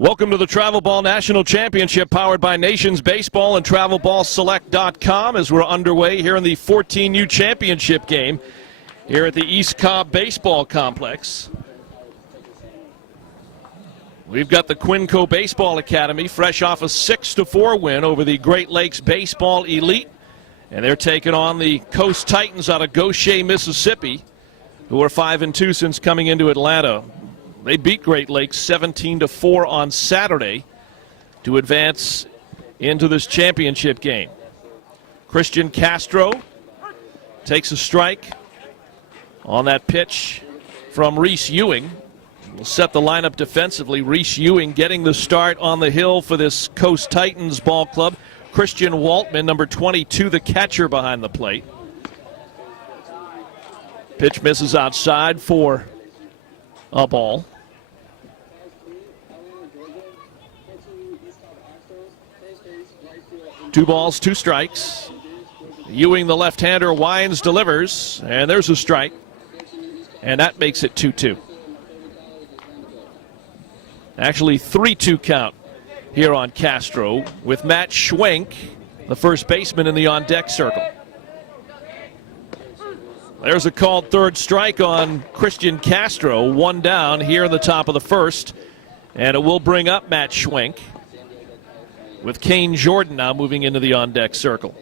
Welcome to the Travel Ball National Championship, powered by Nations Baseball and TravelBallSelect.com, as we're underway here in the 14U Championship game here at the East Cobb Baseball Complex. We've got the Quinco Baseball Academy fresh off a 6-4 win over the Great Lakes Baseball Elite, and they're taking on the Coast Titans out of Goshen, Mississippi, who are 5-2 since coming into Atlanta. They beat Great Lakes 17-4 on Saturday to advance into this championship game. Christian Castro takes a strike on that pitch from Reese Ewing. We'll set the lineup defensively. Reese Ewing getting the start on the hill for this Coast Titans ball club. Christian Waltman, number 22, the catcher behind the plate. Pitch misses outside for a ball. Two balls, two strikes. Ewing, the left-hander, winds, delivers, and there's a strike. And that makes it 2-2. Actually, 3-2 count here on Castro with Matt Schwenk, the first baseman, in the on-deck circle. There's a called third strike on Christian Castro. One down here in the top of the first. And it will bring up Matt Schwenk, with Kane Jordan now moving into the on-deck circle.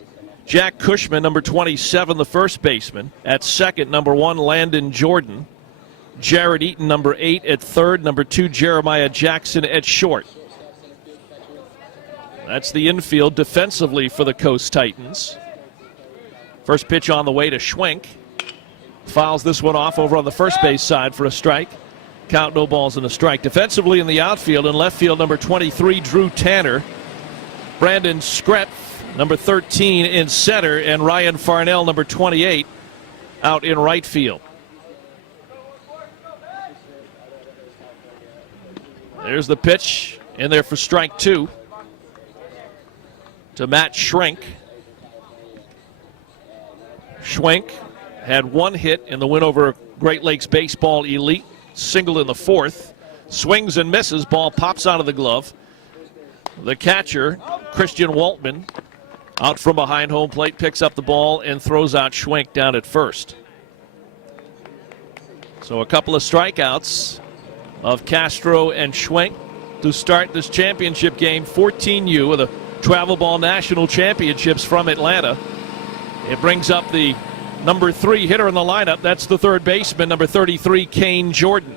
Jack Cushman, number 27, the first baseman. At second, number 1, Landon Jordan. Jared Eaton, number 8, at third. Number 2, Jeremiah Jackson at short. That's the infield defensively for the Coast Titans. First pitch on the way to Schwenk. Fouls this one off over on the first base side for a strike. Count, no balls and a strike. Defensively in the outfield and left field, number 23, Drew Tanner. Brandon Scrett, number 13, in center, and Ryan Farnell, number 28, out in right field. There's the pitch in there for strike two to Matt Schwenk. Schwenk had one hit in the win over Great Lakes Baseball Elite, single in the fourth. Swings and misses, ball pops out of the glove. The catcher, Christian Waltman, out from behind home plate, picks up the ball and throws out Schwenk down at first. So a couple of strikeouts of Castro and Schwenk to start this championship game. 14U with a Travel Ball National Championships from Atlanta. It brings up the number 3 hitter in the lineup. That's the third baseman, number 33, Kane Jordan.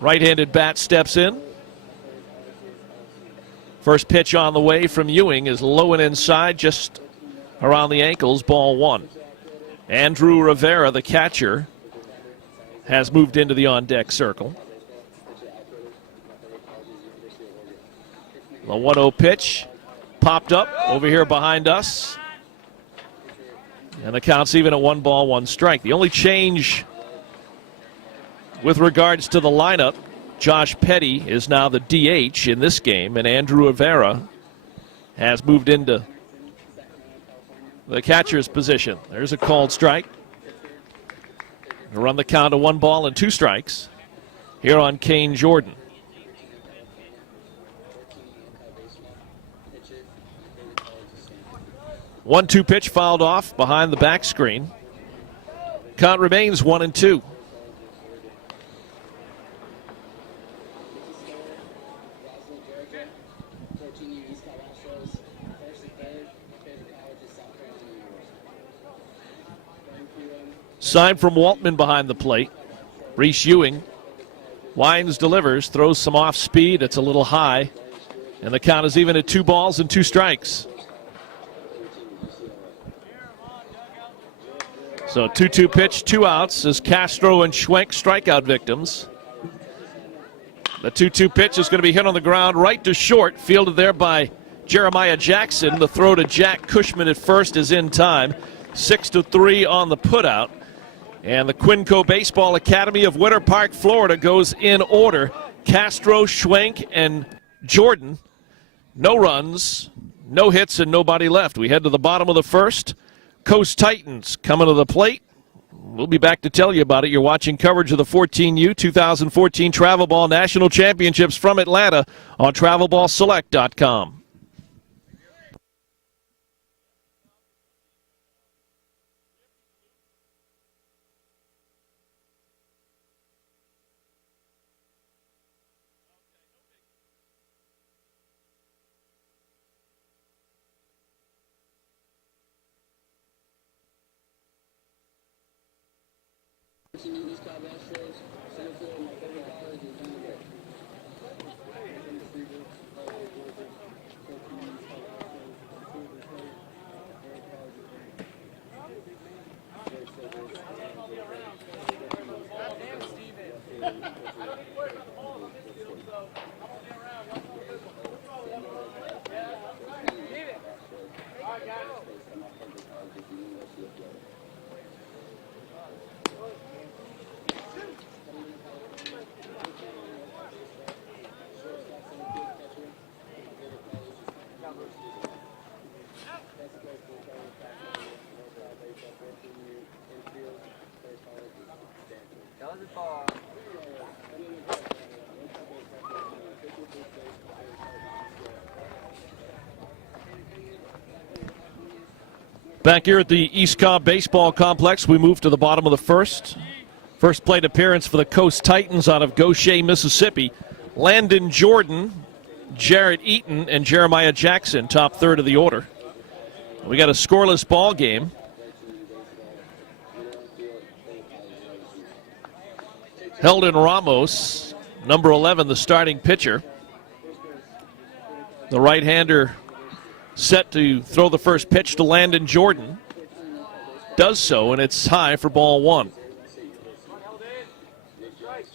Right-handed bat steps in. First pitch on the way from Ewing is low and inside, just around the ankles, ball 1. Andrew Rivera, the catcher, has moved into the on-deck circle. The 1-0 pitch popped up over here behind us. And the count's even at 1 ball, 1 strike. The only change with regards to the lineup, Josh Petty is now the DH in this game, and Andrew Rivera has moved into the catcher's position. There's a called strike. Run the count to 1 ball and 2 strikes here on Kane Jordan. One-two pitch fouled off behind the back screen. Count remains 1-2. Sign from Waltman behind the plate. Reese Ewing winds, delivers, throws some off speed. It's a little high. And the count is even at 2 balls and 2 strikes. So 2-2 pitch, 2 outs as Castro and Schwenk strikeout victims. The 2-2 pitch is going to be hit on the ground right to short, fielded there by Jeremiah Jackson. The throw to Jack Cushman at first is in time. 6-3 on the putout. And the Quinco Baseball Academy of Winter Park, Florida goes in order. Castro, Schwenk, and Jordan. No runs, no hits, and nobody left. We head to the bottom of the first. Coast Titans coming to the plate. We'll be back to tell you about it. You're watching coverage of the 14U 2014 Travel Ball National Championships from Atlanta on TravelBallSelect.com. Back here at the East Cobb Baseball Complex, we move to the bottom of the first. First plate appearance for the Coast Titans out of Goshen, Mississippi. Landon Jordan, Jarrett Eaton, and Jeremiah Jackson, top third of the order. We got a scoreless ball game. Heldon Ramos, number 11, the starting pitcher. The right-hander set to throw the first pitch to Landon Jordan. Does so, and it's high for ball 1.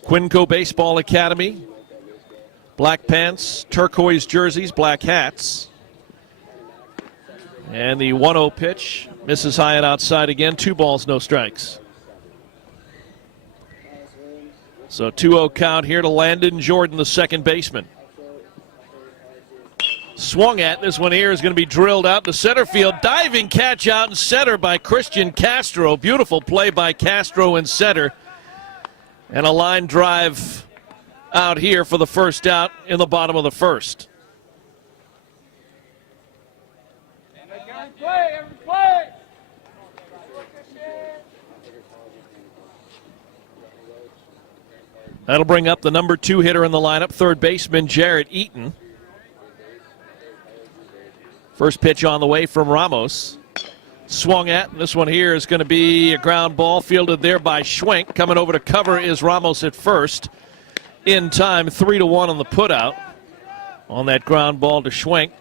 Quinco Baseball Academy. Black pants, turquoise jerseys, black hats. And the 1-0 pitch misses high and outside again. 2 balls, no strikes. So 2-0 count here to Landon Jordan, the second baseman. Swung at. This one here is going to be drilled out to center field. Diving catch out in center by Christian Castro. Beautiful play by Castro in center. And a line drive out here for the first out in the bottom of the first. That'll bring up the number 2 hitter in the lineup, third baseman Jarrett Eaton. First pitch on the way from Ramos. Swung at, and this one here is going to be a ground ball fielded there by Schwenk. Coming over to cover is Ramos at first. In time, 3-1 on the putout on that ground ball to Schwenk.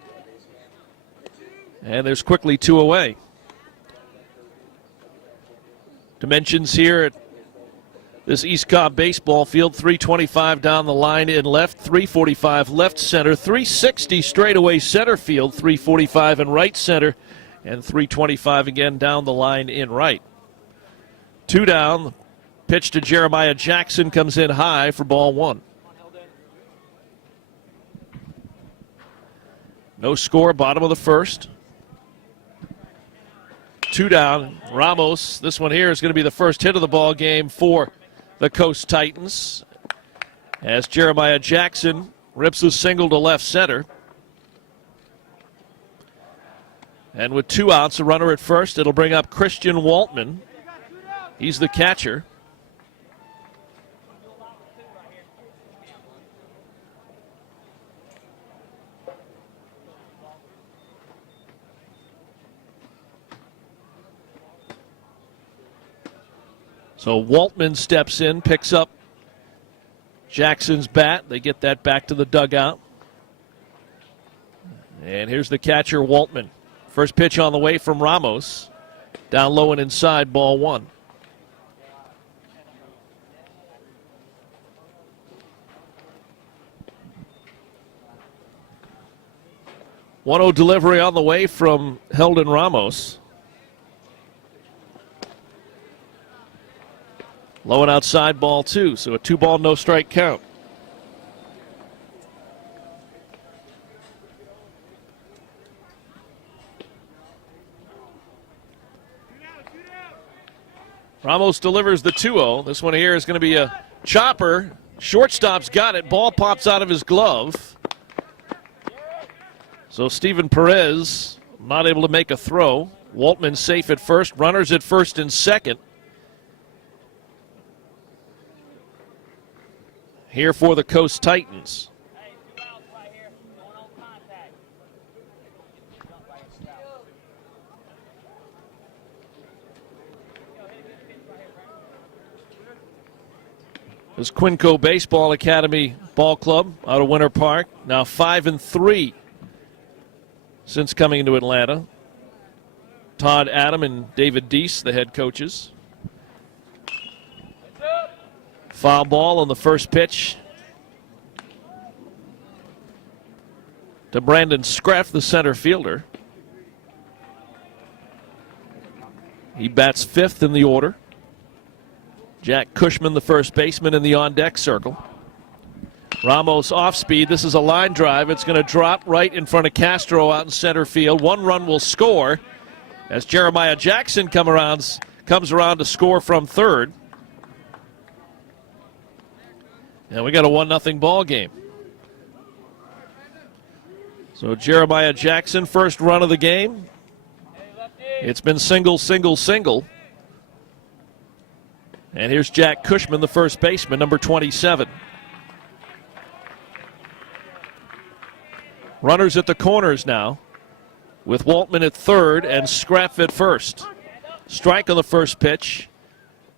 And there's quickly 2 away. Dimensions here at this East Cobb baseball field: 325 down the line in left, 345 left center, 360 straightaway center field, 345 in right center, and 325 again down the line in right. 2 down. Pitch to Jeremiah Jackson comes in high for ball 1. No score, bottom of the first. 2 down. Ramos, this one here is going to be the first hit of the ball game for the Coast Titans, as Jeremiah Jackson rips a single to left center. And with 2 outs, a runner at first, it'll bring up Christian Waltman. He's the catcher. So Waltman steps in, picks up Jackson's bat. They get that back to the dugout. And here's the catcher, Waltman. First pitch on the way from Ramos. Down low and inside, ball 1. One-0 delivery on the way from Heldon Ramos. Low and outside, ball 2. So a 2-ball, no-strike count. Ramos delivers the 2-0. This one here is going to be a chopper. Shortstop's got it. Ball pops out of his glove. So Steven Perez not able to make a throw. Waltman safe at first. Runners at first and second. Here for the Coast Titans. This Quinco Baseball Academy Ball Club out of Winter Park, now 5-3 since coming into Atlanta. Todd Adam and David Deese, the head coaches. Foul ball on the first pitch to Brandon Screff, the center fielder. He bats 5th in the order. Jack Cushman, the first baseman, in the on-deck circle. Ramos off speed. This is a line drive. It's going to drop right in front of Castro out in center field. 1 run will score as Jeremiah Jackson comes around to score from third. And we got a 1-0 ball game. So Jeremiah Jackson, first run of the game. It's been single, single, single. And here's Jack Cushman, the first baseman, number 27. Runners at the corners now, with Waltman at third and Screff at first. Strike on the first pitch.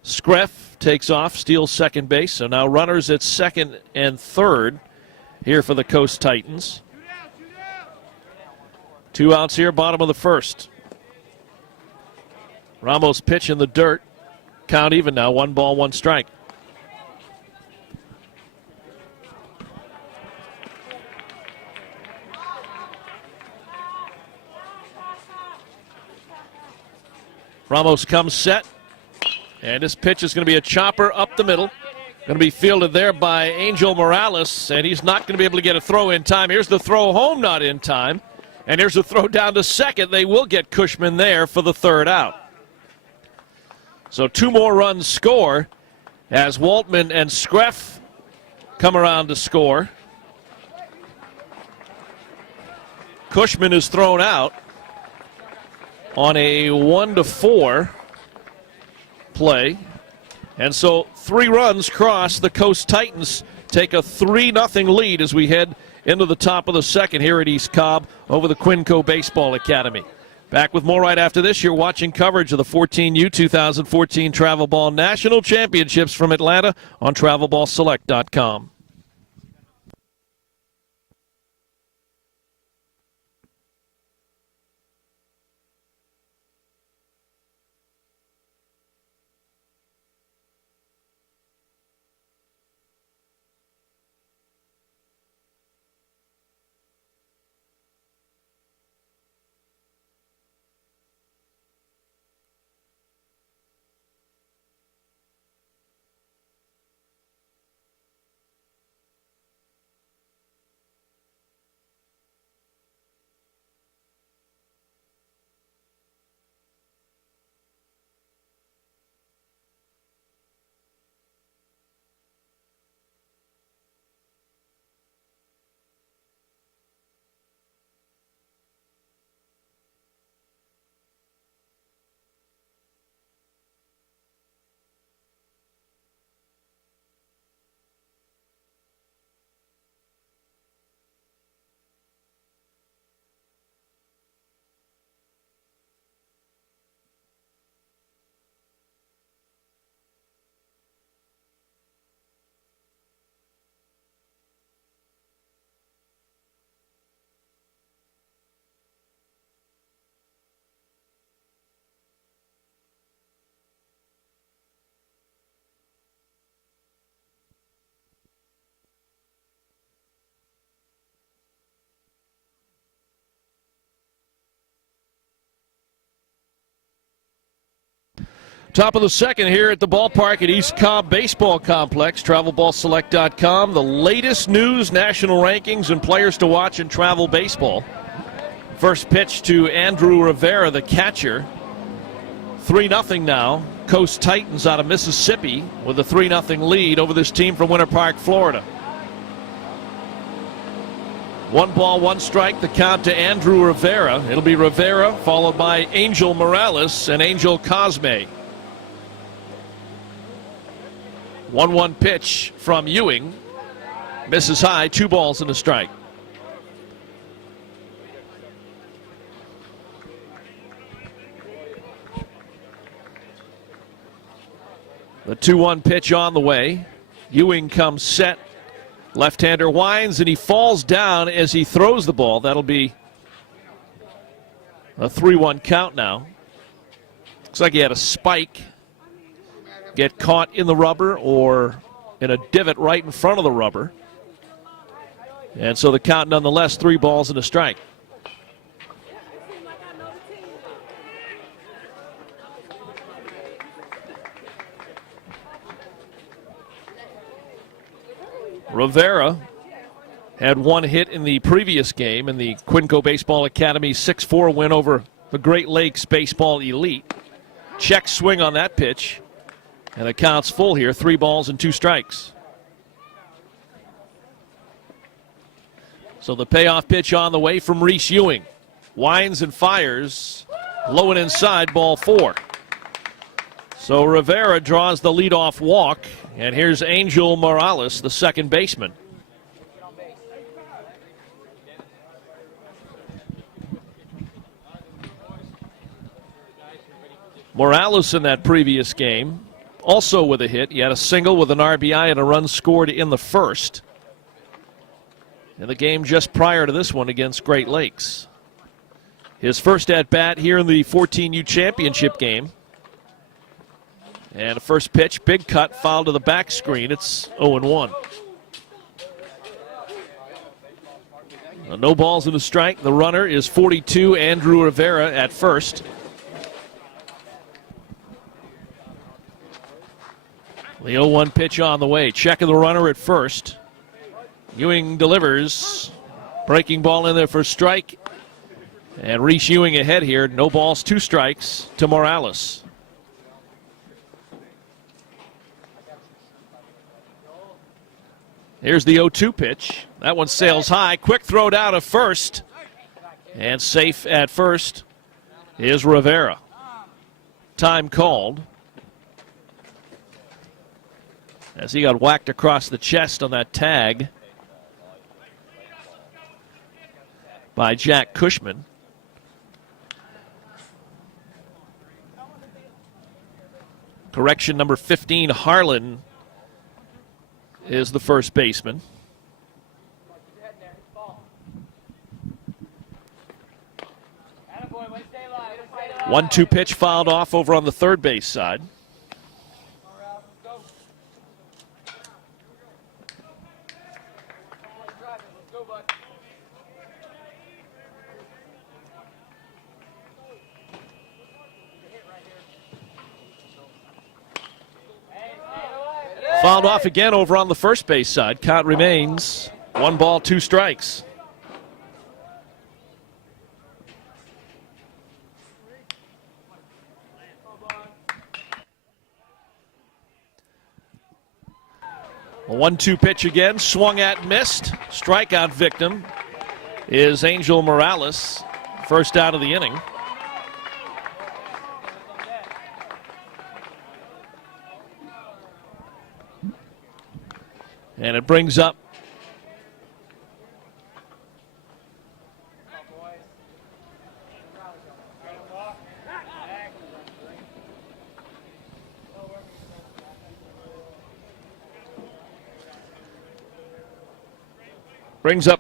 Screff takes off, steals second base. So now runners at second and third here for the Coast Titans. 2 outs here, bottom of the first. Ramos pitch in the dirt. Count even now, 1 ball, 1 strike. Ramos comes set. And this pitch is going to be a chopper up the middle. Going to be fielded there by Angel Morales, and he's not going to be able to get a throw in time. Here's the throw home, not in time. And here's the throw down to second. They will get Cushman there for the third out. So 2 more runs score as Waltman and Screff come around to score. Cushman is thrown out on a 1-4 play. And so 3 runs cross. The Coast Titans take a 3-0 lead as we head into the top of the second here at East Cobb over the Quinco Baseball Academy. Back with more right after this. You're watching coverage of the 14U 2014 Travel Ball National Championships from Atlanta on TravelBallSelect.com. Top of the second here at the ballpark at East Cobb Baseball Complex. TravelBallSelect.com. The latest news, national rankings, and players to watch in travel baseball. First pitch to Andrew Rivera, the catcher. 3-0 now. Coast Titans out of Mississippi with a 3-0 lead over this team from Winter Park, Florida. 1 ball, 1 strike, the count to Andrew Rivera. It'll be Rivera followed by Angel Morales and Angel Cosme. 1-1 pitch from Ewing. Misses high, 2 balls and a strike. The 2-1 pitch on the way. Ewing comes set. Left-hander winds and he falls down as he throws the ball. That'll be a 3-1 count now. Looks like he had a spike get caught in the rubber or in a divot right in front of the rubber. And so the count nonetheless, 3 balls and a strike. Rivera had 1 hit in the previous game in the Quinco Baseball Academy 6-4 win over the Great Lakes Baseball Elite. Check swing on that pitch. And the count's full here, 3 balls and 2 strikes. So the payoff pitch on the way from Reese Ewing. Winds and fires, low and inside, ball 4. So Rivera draws the leadoff walk, and here's Angel Morales, the second baseman. Morales in that previous game, also with a hit. He had a single with an RBI and a run scored in the first. In the game just prior to this one against Great Lakes. His first at-bat here in the 14U championship game. And a first pitch, big cut, foul to the back screen. It's 0-1. No balls and a strike. The runner is 42, Andrew Rivera at first. The 0-1 pitch on the way. Check of the runner at first. Ewing delivers. Breaking ball in there for a strike. And Reese Ewing ahead here. No balls, 2 strikes to Morales. Here's the 0-2 pitch. That one sails high. Quick throw down to first. And safe at first is Rivera. Time called. As he got whacked across the chest on that tag. by Jack Cushman. Correction, number 15, Harlan, is the first baseman. 1-2 pitch fouled off over on the third base side. Fouled off again over on the first base side. Count remains 1 ball, 2 strikes. A 1-2 pitch again, swung at, missed. Strikeout victim is Angel Morales, first out of the inning. And it brings up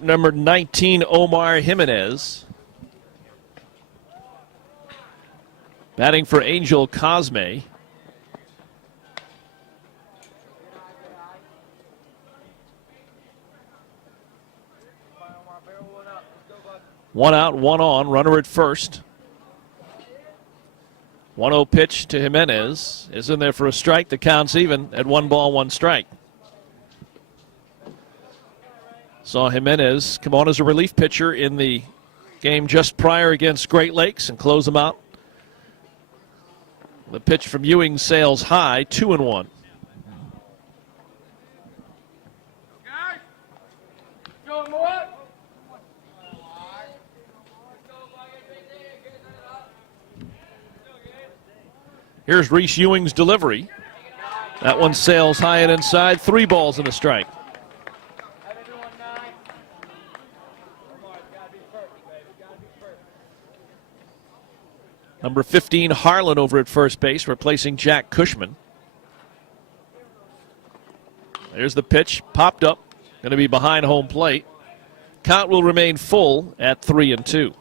number 19, Omar Jimenez. Batting for Angel Cosme. One out, one on, runner at first. 1-0 pitch to Jimenez is in there for a strike. The count's even at 1 ball, 1 strike. Saw Jimenez come on as a relief pitcher in the game just prior against Great Lakes and close them out. The pitch from Ewing sails high, 2-1. Here's Reese Ewing's delivery. That one sails high and inside. 3 balls and a strike. Number 15, Harlan, over at first base, replacing Jack Cushman. There's the pitch, popped up, going to be behind home plate. Count will remain full at 3-2.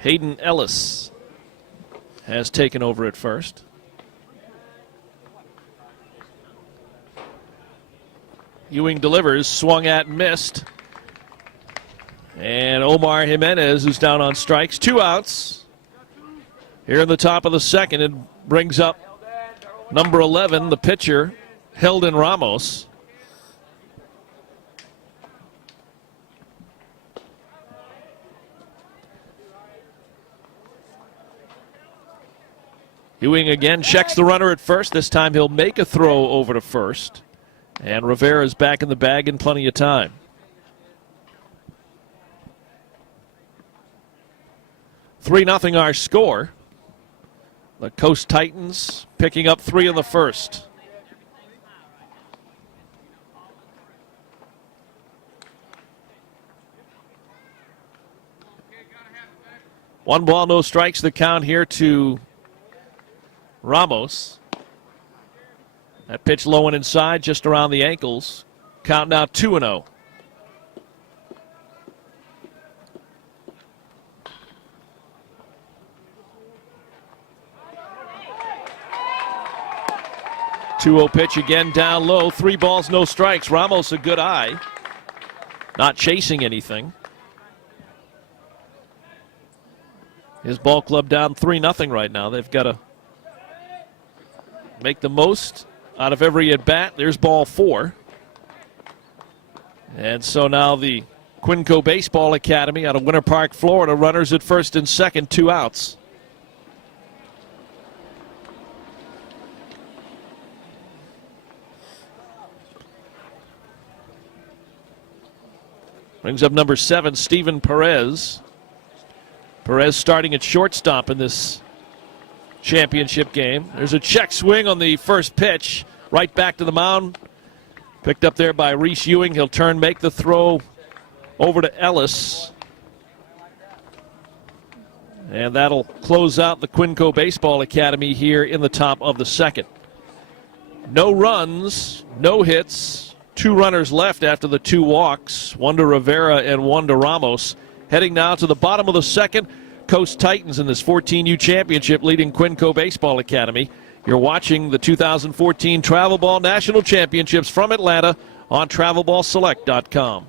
Hayden Ellis has taken over at first. Ewing delivers, swung at, missed. And Omar Jimenez, who's down on strikes, 2 outs. Here in the top of the second, it brings up number 11, the pitcher, Hilden Ramos. Ewing again checks the runner at first. This time he'll make a throw over to first. And Rivera's back in the bag in plenty of time. "3-0 our score. The Coast Titans picking up 3 in the first. One ball, no strikes, the count here to Ramos. That pitch low and inside, just around the ankles. Count now 2-0. Two-0 pitch again down low. 3 balls, no strikes. Ramos a good eye. Not chasing anything. His ball club down 3-0 right now. They've got to make the most out of every at-bat. There's ball 4. And so now the Quinco Baseball Academy out of Winter Park, Florida, runners at first and second, 2 outs. Brings up number 7, Steven Perez. Perez starting at shortstop in this championship game. There's a check swing on the first pitch. Right back to the mound. Picked up there by Reese Ewing. He'll turn, make the throw over to Ellis. And that'll close out the Quinco Baseball Academy here in the top of the second. No runs, no hits, 2 runners left after the 2 walks, one to Rivera and one to Ramos. Heading now to the bottom of the second, Coast Titans in this 14U championship leading Quinco Baseball Academy. You're watching the 2014 Travel Ball National Championships from Atlanta on TravelBallSelect.com.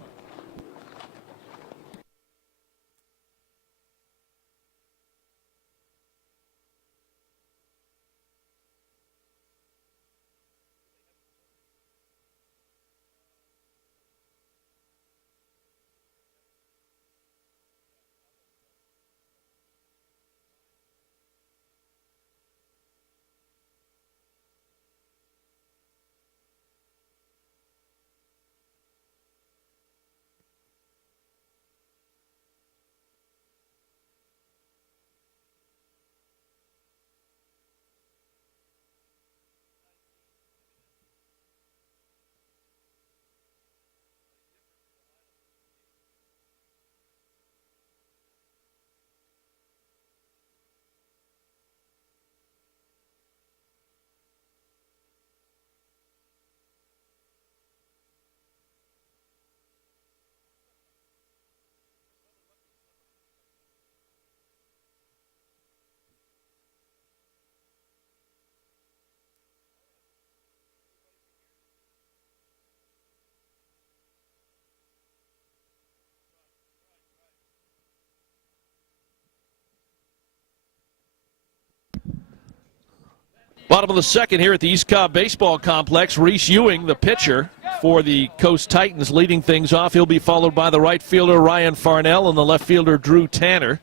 Bottom of the second here at the East Cobb Baseball Complex. Reese Ewing, the pitcher for the Coast Titans, leading things off. He'll be followed by the right fielder Ryan Farnell and the left fielder Drew Tanner.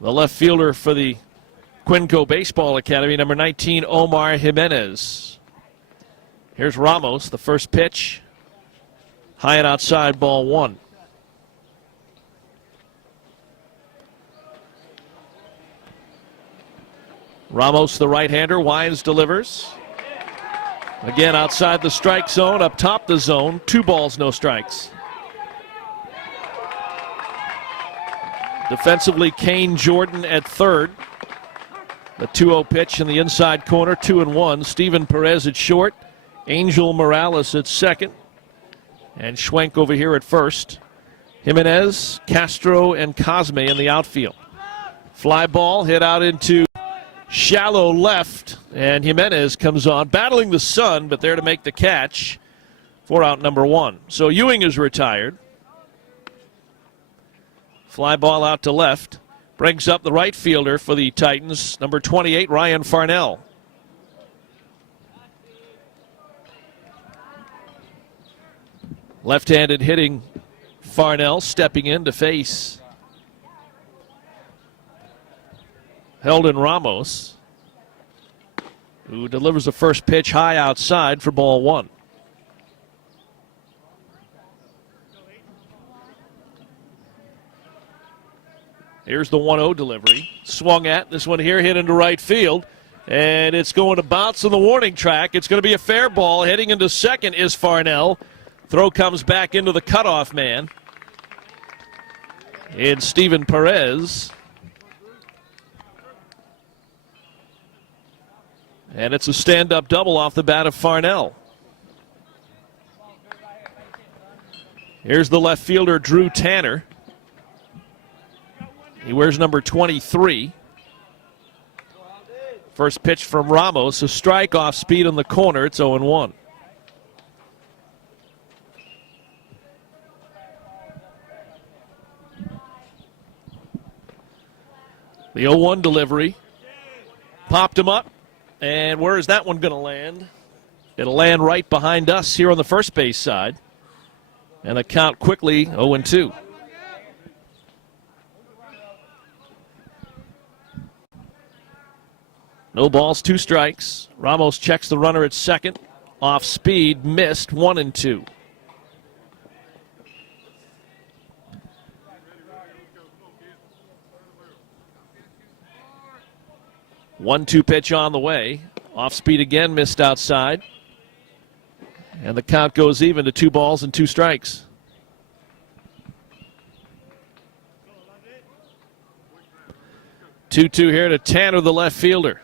The left fielder for the Quinco Baseball Academy, number 19, Omar Jimenez. Here's Ramos, the first pitch. High and outside, ball 1. Ramos, the right-hander, winds, delivers. Again, outside the strike zone, up top the zone. 2 balls, no strikes. Defensively, Kane Jordan at third. The 2-0 pitch in the inside corner, 2-1. Steven Perez at short. Angel Morales at second. And Schwenk over here at first. Jimenez, Castro, and Cosme in the outfield. Fly ball hit out into shallow left, and Jimenez comes on, battling the sun, but there to make the catch for out number 1. So Ewing is retired. Fly ball out to left. Brings up the right fielder for the Titans, number 28, Ryan Farnell. Left-handed hitting Farnell, stepping in to face Heldon Ramos, who delivers the first pitch high outside for ball 1. Here's the 1-0 delivery. Swung at. This one here hit into right field. And it's going to bounce on the warning track. It's going to be a fair ball. Heading into second is Farnell. Throw comes back into the cutoff man. And Steven Perez. And it's a stand-up double off the bat of Farnell. Here's the left fielder, Drew Tanner. He wears number 23. First pitch from Ramos, a strike off speed on the corner. It's 0-1. The 0-1 delivery. Popped him up. And where is that one going to land? It'll land right behind us here on the first base side. And the count quickly 0-2. No balls, 2 strikes. Ramos checks the runner at second. Off speed, missed, 1-2. 1-2 pitch on the way. Off speed again, missed outside. And the count goes even to 2 balls and 2 strikes. Two here to Tanner, the left fielder.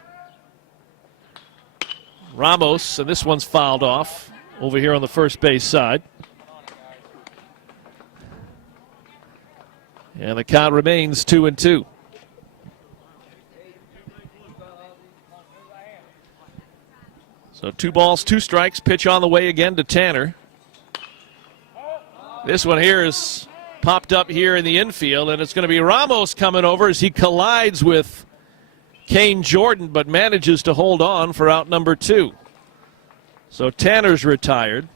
Ramos, and this one's fouled off over here on the first base side. And the count remains 2-2. So 2 balls, 2 strikes. Pitch on the way again to Tanner. This one here is popped up here in the infield, and it's going to be Ramos coming over as he collides with Kane Jordan, but manages to hold on for out number 2. So Tanner's retired.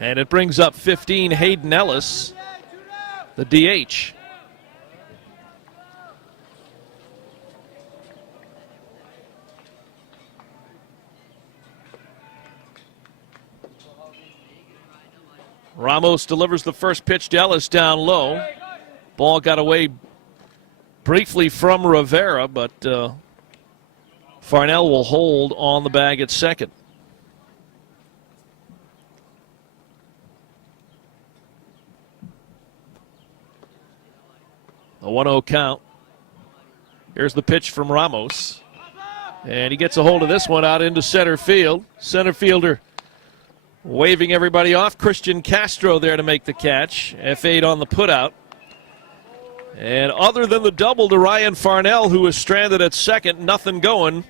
And it brings up 15, Hayden Ellis, the DH. Ramos delivers the first pitch to Ellis down low. Ball got away briefly from Rivera, but Farnell will hold on the bag at second. A 1-0 count. Here's the pitch from Ramos. And he gets a hold of this one out into center field. Center fielder waving everybody off. Christian Castro there to make the catch. F8 on the putout. And other than the double to Ryan Farnell, who was stranded at second, nothing going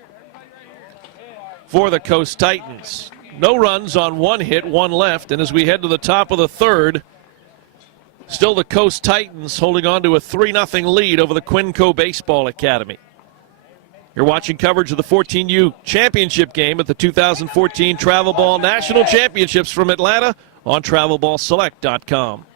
for the Coast Titans. No runs on 1 hit, 1 left. And as we head to the top of the third, still the Coast Titans holding on to a 3-0 lead over the Quinco Baseball Academy. You're watching coverage of the 14U championship game at the 2014 Travel Ball National Championships from Atlanta on TravelBallSelect.com.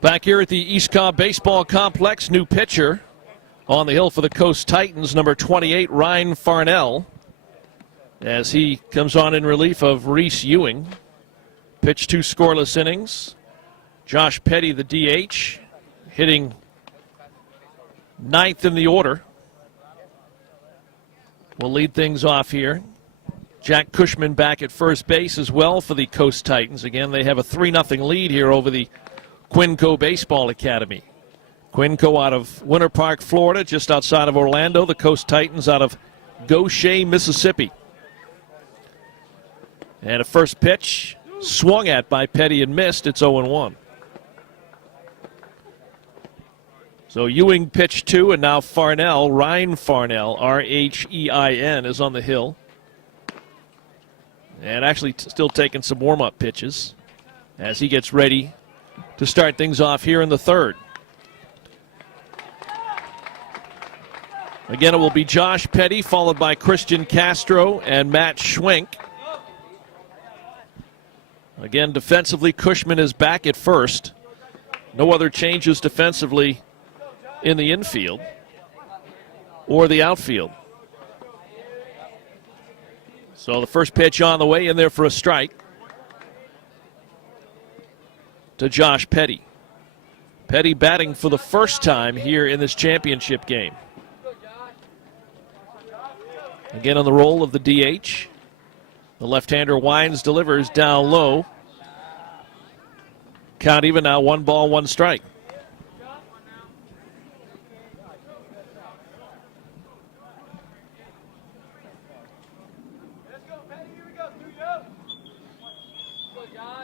Back here at the East Cobb Baseball Complex, new pitcher on the hill for the Coast Titans, number 28, Ryan Farnell, as he comes on in relief of Reese Ewing. Pitched 2 scoreless innings. Josh Petty, the DH, hitting 9th in the order. Will lead things off here. Jack Cushman back at first base as well for the Coast Titans. Again, they have a 3-0 lead here over the Quinco Baseball Academy. Quinco out of Winter Park, Florida, just outside of Orlando. The Coast Titans out of Goshen, Mississippi. And a first pitch swung at by Petty and missed. It's 0-1. So Ewing pitched 2, and now Farnell, Ryan Farnell, R-H-E-I-N, is on the hill. And actually still taking some warm-up pitches as he gets ready to start things off here in the third. Again, it will be Josh Petty, followed by Christian Castro and Matt Schwenk. Again, defensively, Cushman is back at first. No other changes defensively in the infield or the outfield. So the first pitch on the way in there for a strike to Josh Petty. Petty batting for the first time here in this championship game. Again on the roll of the DH. The left-hander winds, delivers down low. Count even now, 1 ball, 1 strike.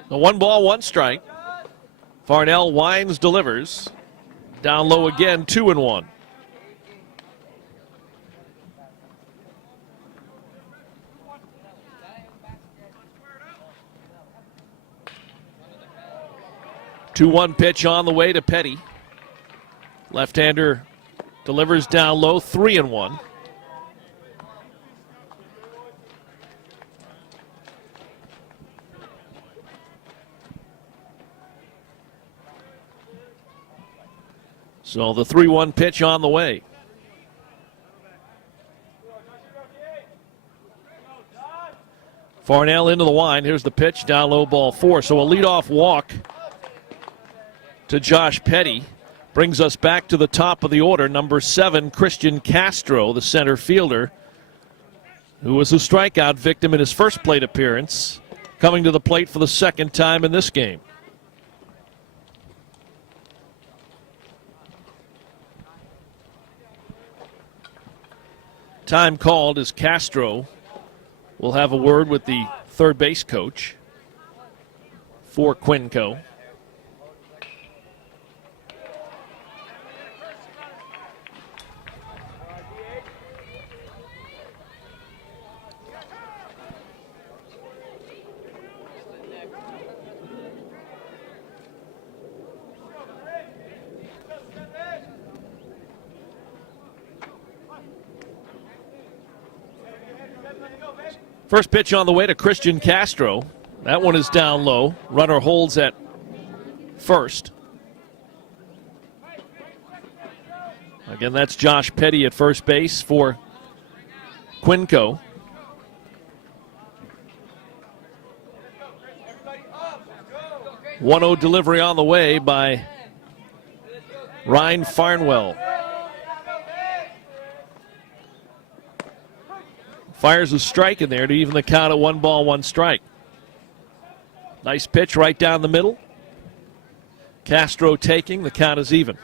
The 1 ball, 1 strike. Farnell winds, delivers. Down low again, 2-1. Two-one pitch on the way to Petty. Left-hander delivers down low, 3-1. So the 3-1 pitch on the way. Farnell into the wind. Here's the pitch, down low, ball 4. So a leadoff walk to Josh Petty brings us back to the top of the order. Number 7, Christian Castro, the center fielder, who was a strikeout victim in his first plate appearance, coming to the plate for the second time in this game. Time called as Castro will have a word with the third base coach for Quinco. First pitch on the way to Christian Castro. That one is down low. Runner holds at first. Again, that's Josh Petty at first base for Quinco. One-0 delivery on the way by Ryan Farnwell. Fires a strike in there to even the count at 1 ball, 1 strike. Nice pitch right down the middle. Castro taking, the count is even.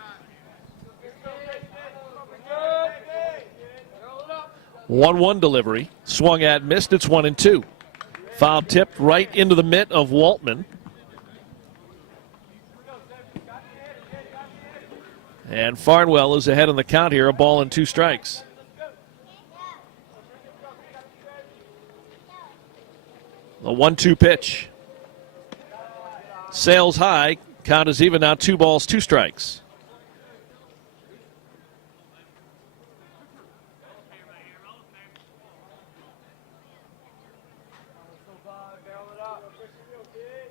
1-1 delivery. Swung at, missed. It's 1-2. Foul tipped right into the mitt of Waltman. And Farnwell is ahead on the count here, 1 ball and 2 strikes. The 1-2 pitch. Sails high. Count is even now, 2 balls, 2 strikes.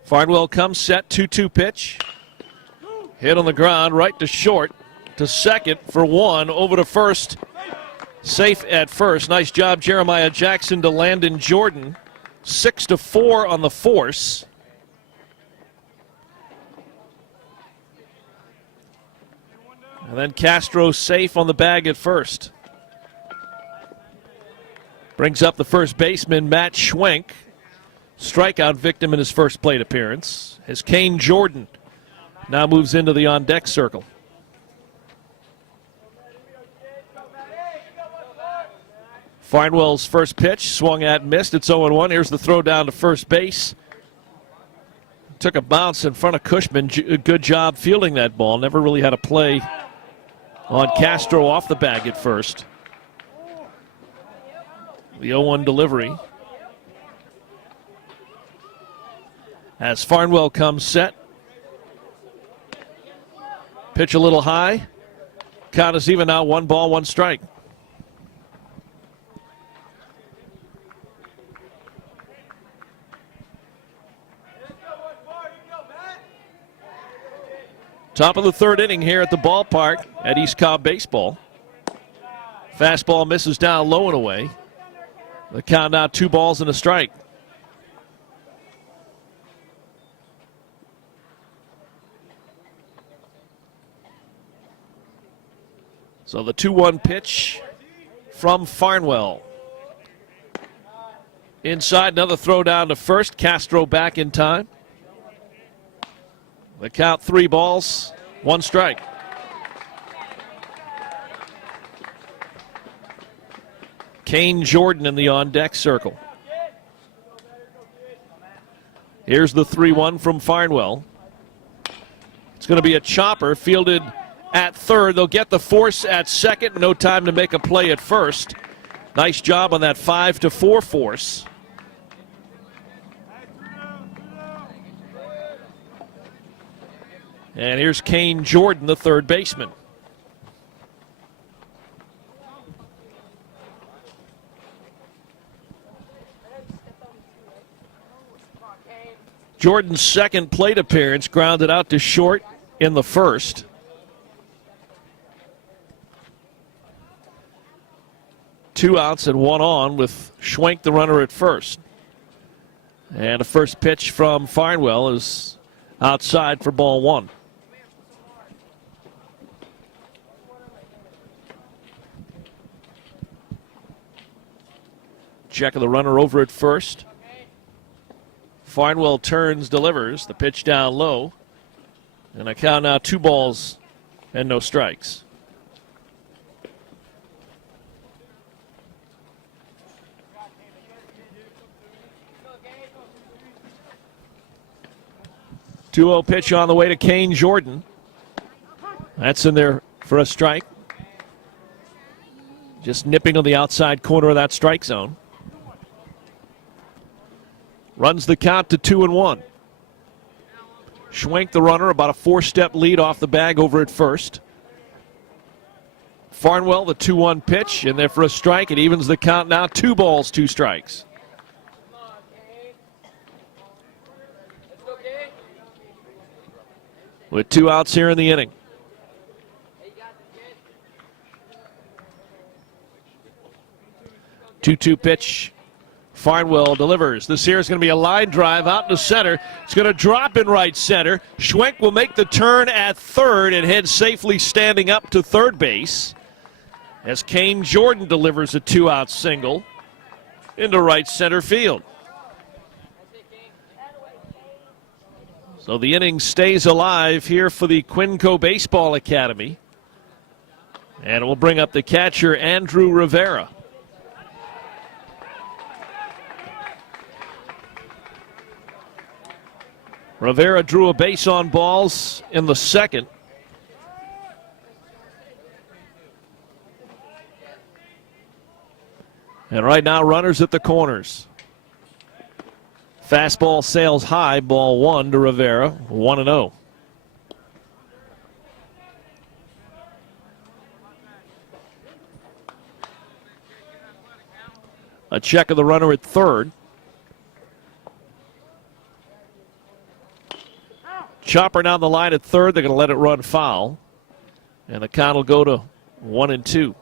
Farnwell comes set, 2-2 pitch. Hit on the ground, right to short, to second for 1, over to first. Safe at first. Nice job, Jeremiah Jackson to Landon Jordan. 6-4 on the force. And then Castro safe on the bag at first. Brings up the first baseman, Matt Schwenk. Strikeout victim in his first plate appearance. As Kane Jordan now moves into the on-deck circle. Farnwell's first pitch, swung at, missed. It's 0-1. Here's the throw down to first base. Took a bounce in front of Cushman. Good job fielding that ball. Never really had a play on Castro off the bag at first. The 0-1 delivery. As Farnwell comes set. Pitch a little high. Count is even now, 1 ball, 1 strike. Top of the 3rd inning here at the ballpark at East Cobb Baseball. Fastball misses down low and away. The count now 2 balls and a strike. So the 2-1 pitch from Farnwell. Inside, another throw down to first. Castro back in time. The count 3 balls, 1 strike. Kane Jordan in the on-deck circle. Here's the 3-1 from Farnwell. It's going to be a chopper fielded at third. They'll get the force at second. No time to make a play at first. Nice job on that 5-4 force. And here's Kane Jordan, the third baseman. Jordan's second plate appearance, grounded out to short in the first. Two outs and 1 on with Schwenk the runner at first. And the first pitch from Farnwell is outside for ball 1. Check of the runner over at first. Farnwell turns, delivers. The pitch down low. And a count now 2 balls and no strikes. Two-0 pitch on the way to Kane Jordan. That's in there for a strike. Just nipping on the outside corner of that strike zone. Runs the count to 2-1. Schwenk the runner, about a 4-step lead off the bag over at first. Farnwell, the 2-1 pitch, in there for a strike. It evens the count now, 2 balls, 2 strikes. With 2 outs here in the inning. Two-two pitch. Farnwell delivers. This here is going to be a line drive out to center. It's going to drop in right center. Schwenk will make the turn at third and head safely standing up to third base as Kane Jordan delivers a 2-out single into right center field. So the inning stays alive here for the Quinco Baseball Academy. And we'll bring up the catcher, Andrew Rivera. Rivera drew a base on balls in the second. And right now, runners at the corners. Fastball sails high, ball 1 to Rivera, 1-0. A check of the runner at third. Chopper down the line at third. They're going to let it run foul. And the count will go to 1-2.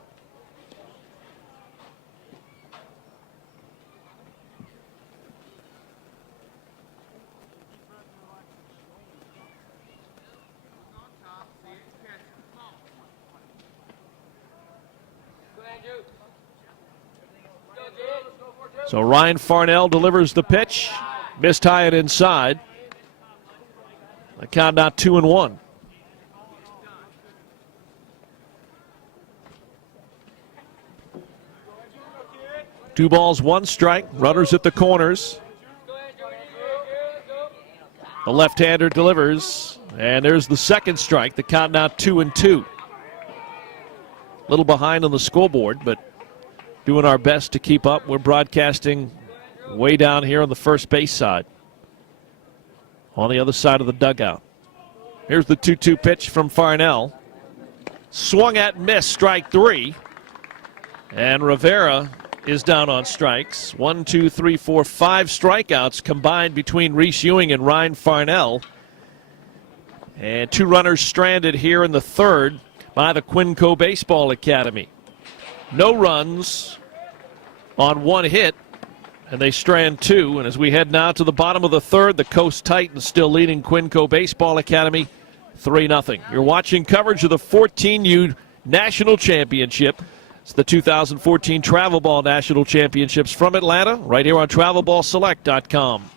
So Ryan Farnell delivers the pitch. Missed high and inside. The count now 2-1. Two balls, 1 strike. Runners at the corners. The left-hander delivers. And there's the second strike. The count now 2-2. A little behind on the scoreboard, but doing our best to keep up. We're broadcasting way down here on the first base side, on the other side of the dugout. Here's the 2-2 pitch from Farnell. Swung at, missed, strike 3. And Rivera is down on strikes. 1, 2, 3, 4, 5 strikeouts combined between Reese Ewing and Ryan Farnell. And 2 runners stranded here in the third by the Quinco Baseball Academy. No runs on one hit, and they strand two. And as we head now to the bottom of the third, the Coast Titans still leading Quinco Baseball Academy 3-0. You're watching coverage of the 14U National Championship. It's the 2014 Travel Ball National Championships from Atlanta, right here on TravelBallSelect.com.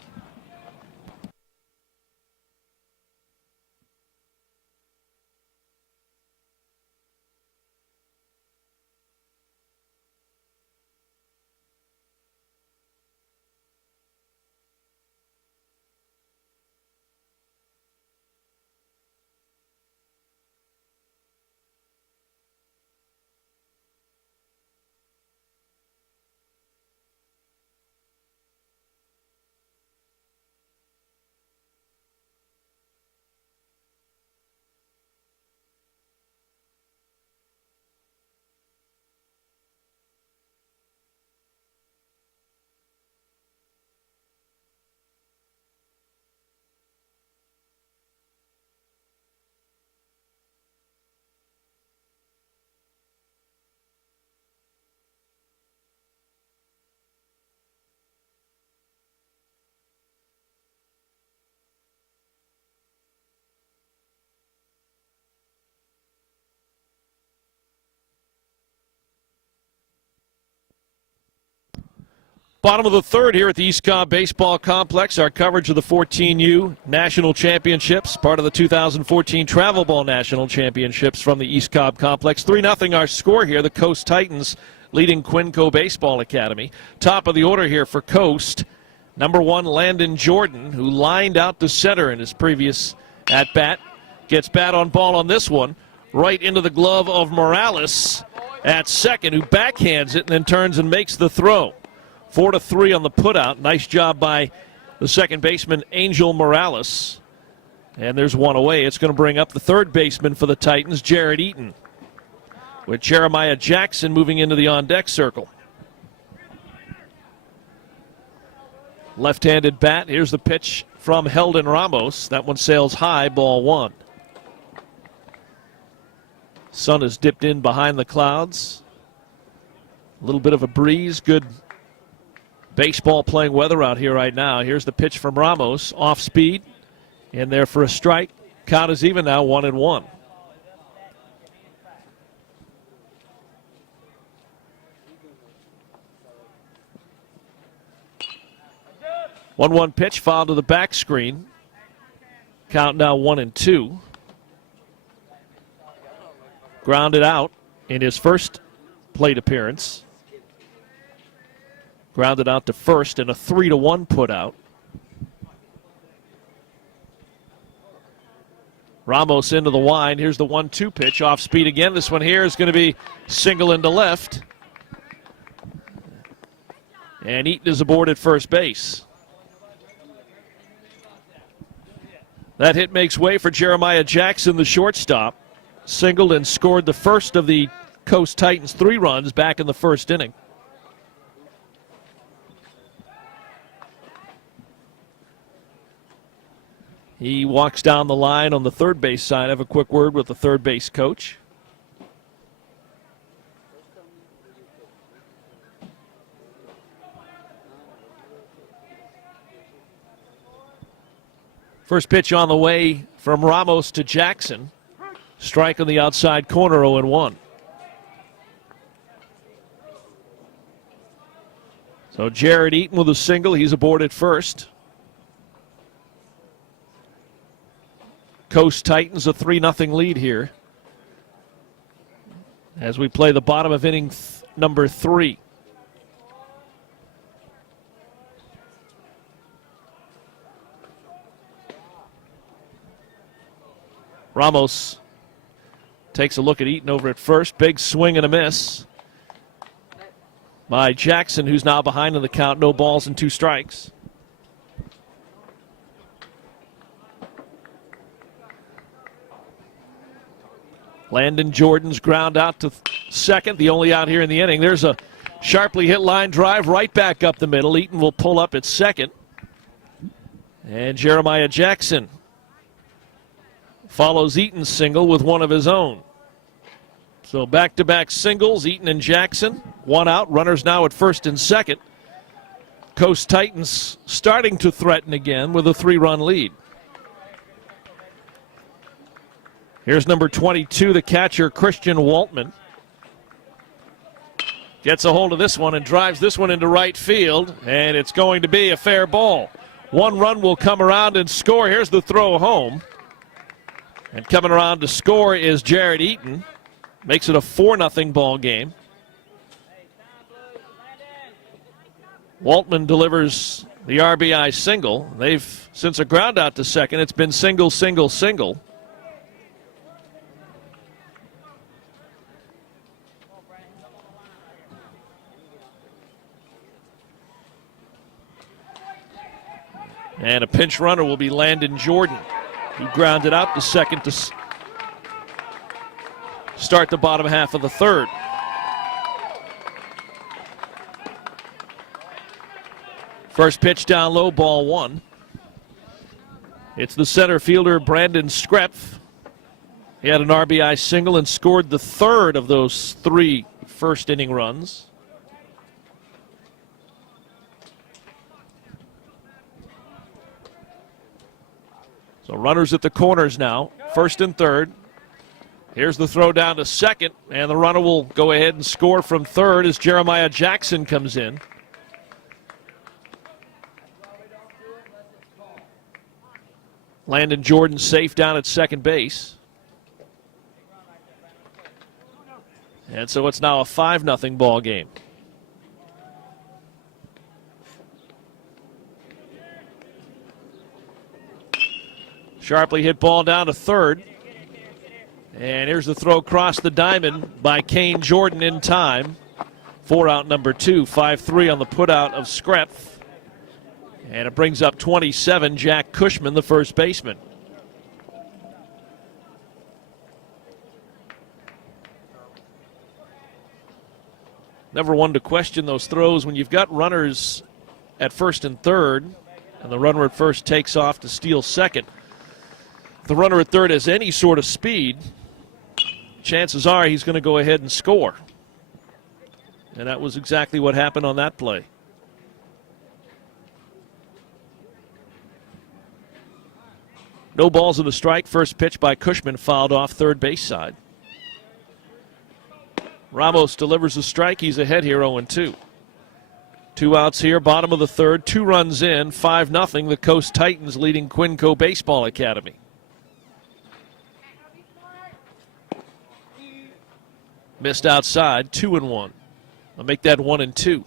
Bottom of the third here at the East Cobb Baseball Complex. Our coverage of the 14U National Championships, part of the 2014 Travel Ball National Championships from the East Cobb Complex. 3-0 our score here. The Coast Titans leading Quinco Baseball Academy. Top of the order here for Coast. Number 1, Landon Jordan, who lined out to center in his previous at-bat. Gets bat on ball on this one. Right into the glove of Morales at second, who backhands it and then turns and makes the throw. 4-3 on the putout. Nice job by the second baseman, Angel Morales. And there's one away. It's going to bring up the third baseman for the Titans, Jared Eaton, with Jeremiah Jackson moving into the on-deck circle. Left-handed bat. Here's the pitch from Heldon Ramos. That one sails high, ball one. Sun has dipped in behind the clouds. A little bit of a breeze. Good baseball playing weather out here right now. Here's the pitch from Ramos, off speed, in there for a strike. Count is even now, 1-1. One pitch fouled to the back screen. Count now 1-2. Grounded out in his first plate appearance. Grounded out to first in a 3-1 put out. Ramos into the wind. Here's the 1-2 pitch. Off speed again. This one here is going to be single into left. And Eaton is aboard at first base. That hit makes way for Jeremiah Jackson, the shortstop. Singled and scored the first of the Coast Titans 3 runs back in the first inning. He walks down the line on the third base side. I have a quick word with the third base coach. First pitch on the way from Ramos to Jackson. Strike on the outside corner, 0-1. So Jared Eaton with a single. He's aboard at first. Coast Titans a 3-0 lead here as we play the bottom of inning number 3. Ramos takes a look at Eaton over at first. Big swing and a miss by Jackson, who's now behind in the count. No balls and 2 strikes. Landon Jordan's ground out to second, the only out here in the inning. There's a sharply hit line drive right back up the middle. Eaton will pull up at second. And Jeremiah Jackson follows Eaton's single with one of his own. So back-to-back singles, Eaton and Jackson. One out. Runners now at first and second. Coast Titans starting to threaten again with a 3-run lead. Here's number 22, the catcher, Christian Waltman. Gets a hold of this one and drives this one into right field, and it's going to be a fair ball. One run will come around and score. Here's the throw home. And coming around to score is Jared Eaton. Makes it a 4-0 ball game. Waltman delivers the RBI single. They've, since a ground out to second, it's been single, single, single. And a pinch runner will be Landon Jordan. He grounded out to second to start the bottom half of the third. First pitch down low, ball one. It's the center fielder, Brandon Skrepf. He had an RBI single and scored the third of those 3 first inning runs. So runners at the corners now, first and third. Here's the throw down to second, and the runner will go ahead and score from third as Jeremiah Jackson comes in. Landon Jordan safe down at second base. And so it's now a 5-0 ball game. Sharply hit ball down to third. And here's the throw across the diamond by Kane Jordan in time. 4 out number 2, 5-3 on the putout of Skrepf. And it brings up 27, Jack Cushman, the first baseman. Never one to question those throws when you've got runners at first and third, and the runner at first takes off to steal second. If the runner at third has any sort of speed, chances are he's going to go ahead and score. And that was exactly what happened on that play. No balls in the strike. First pitch by Cushman fouled off third base side. Ramos delivers a strike. He's ahead here 0-2. 2 outs here, bottom of the third. 2 runs in, 5-0. The Coast Titans leading Quinco Baseball Academy. Missed outside, 2-1. I'll make that 1-2.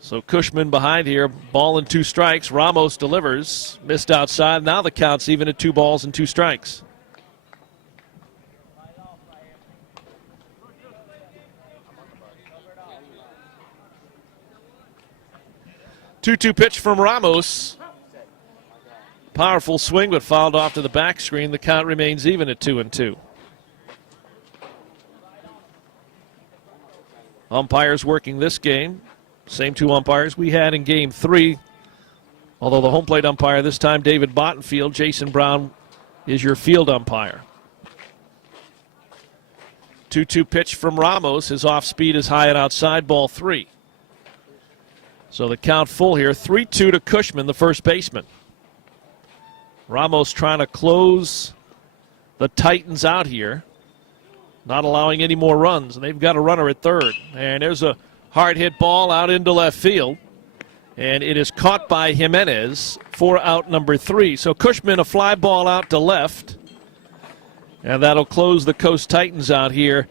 So Cushman behind here, ball and 2 strikes. Ramos delivers, missed outside. Now the count's even at 2 balls and 2 strikes. Two-two pitch from Ramos. Powerful swing, but fouled off to the back screen. The count remains even at 2-2. Umpires working this game. Same 2 umpires we had in Game 3. Although the home plate umpire this time, David Bottenfield. Jason Brown is your field umpire. 2-2 pitch from Ramos. His off speed is high and outside, ball 3. So the count full here, 3-2 to Cushman, the first baseman. Ramos trying to close the Titans out here, not allowing any more runs, and they've got a runner at third. And there's a hard hit ball out into left field, and it is caught by Jimenez for out number 3. So Cushman, a fly ball out to left, and that'll close the Coast Titans out here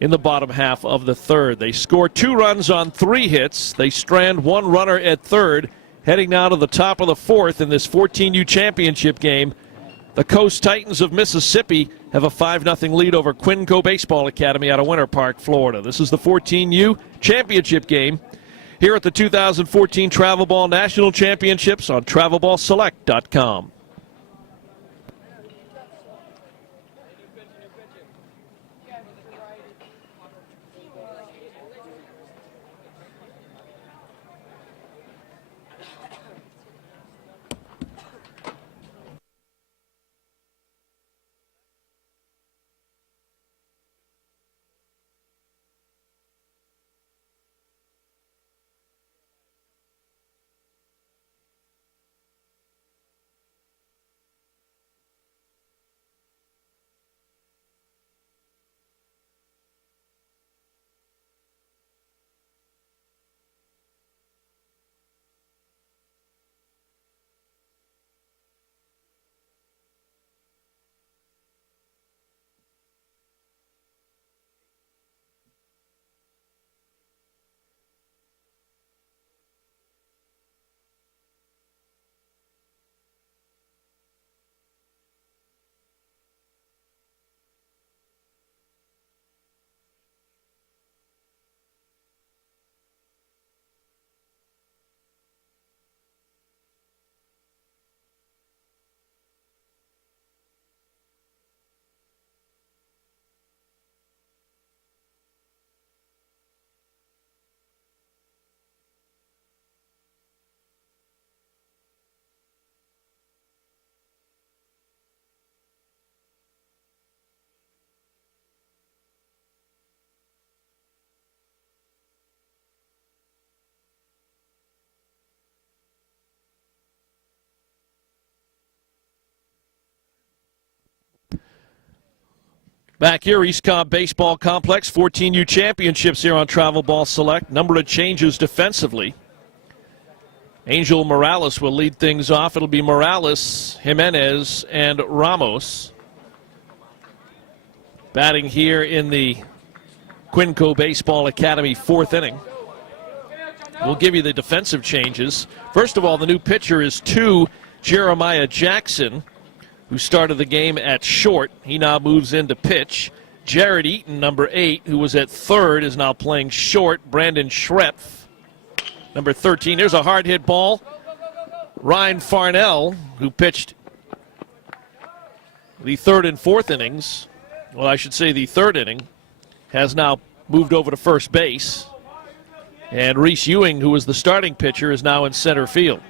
in the bottom half of the third. They score 2 runs on 3 hits. They strand 1 runner at third. Heading now to the top of the 4th in this 14U championship game. The Coast Titans of Mississippi have a 5-0 lead over Quinco Baseball Academy out of Winter Park, Florida. This is the 14U championship game here at the 2014 Travel Ball National Championships on TravelBallSelect.com. Back here, East Cobb Baseball Complex, 14U championships here on Travel Ball Select. Number of changes defensively. Angel Morales will lead things off. It'll be Morales, Jimenez, and Ramos. Batting here in the Quinco Baseball Academy fourth inning. We'll give you the defensive changes. First of all, the new pitcher is Jeremiah Jackson, who started the game at short. He now moves into pitch. Jared Eaton, number 8, who was at third, is now playing short. Brandon Schrepf, number 13. There's a hard hit ball. Ryan Farnell, who pitched the third and fourth innings, well, I should say the third inning, has now moved over to first base. And Reese Ewing, who was the starting pitcher, is now in center field.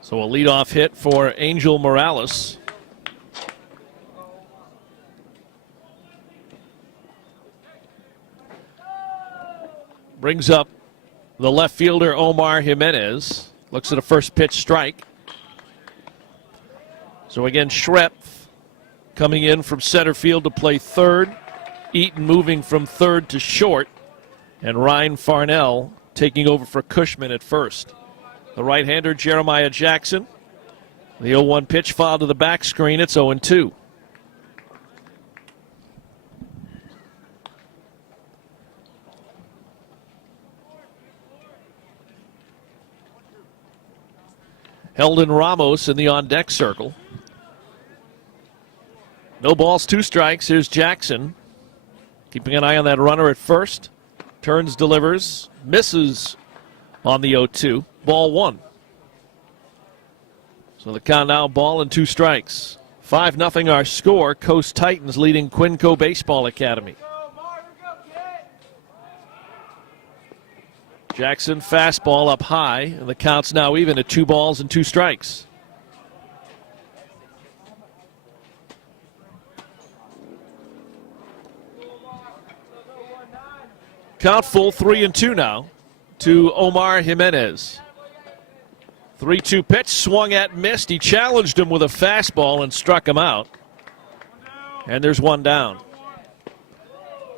So a leadoff hit for Angel Morales. Brings up the left fielder Omar Jimenez. Looks at a first pitch strike. So again, Schrepf coming in from center field to play third. Eaton moving from third to short. And Ryan Farnell taking over for Cushman at first. The right-hander, Jeremiah Jackson. The 0-1 pitch fouled to the back screen. It's 0-2. Heldon Ramos in the on-deck circle. No balls, 2 strikes. Here's Jackson. Keeping an eye on that runner at first. Turns, delivers, misses on the 0-2. Ball 1. So the count now, ball and 2 strikes. 5-0 our score. Coast Titans leading Quinco Baseball Academy. Jackson fastball up high, and the count's now even at 2 balls and 2 strikes. Count full, 3-2 now to Omar Jimenez. 3-2 pitch, swung at, missed. He challenged him with a fastball and struck him out. And there's 1 down.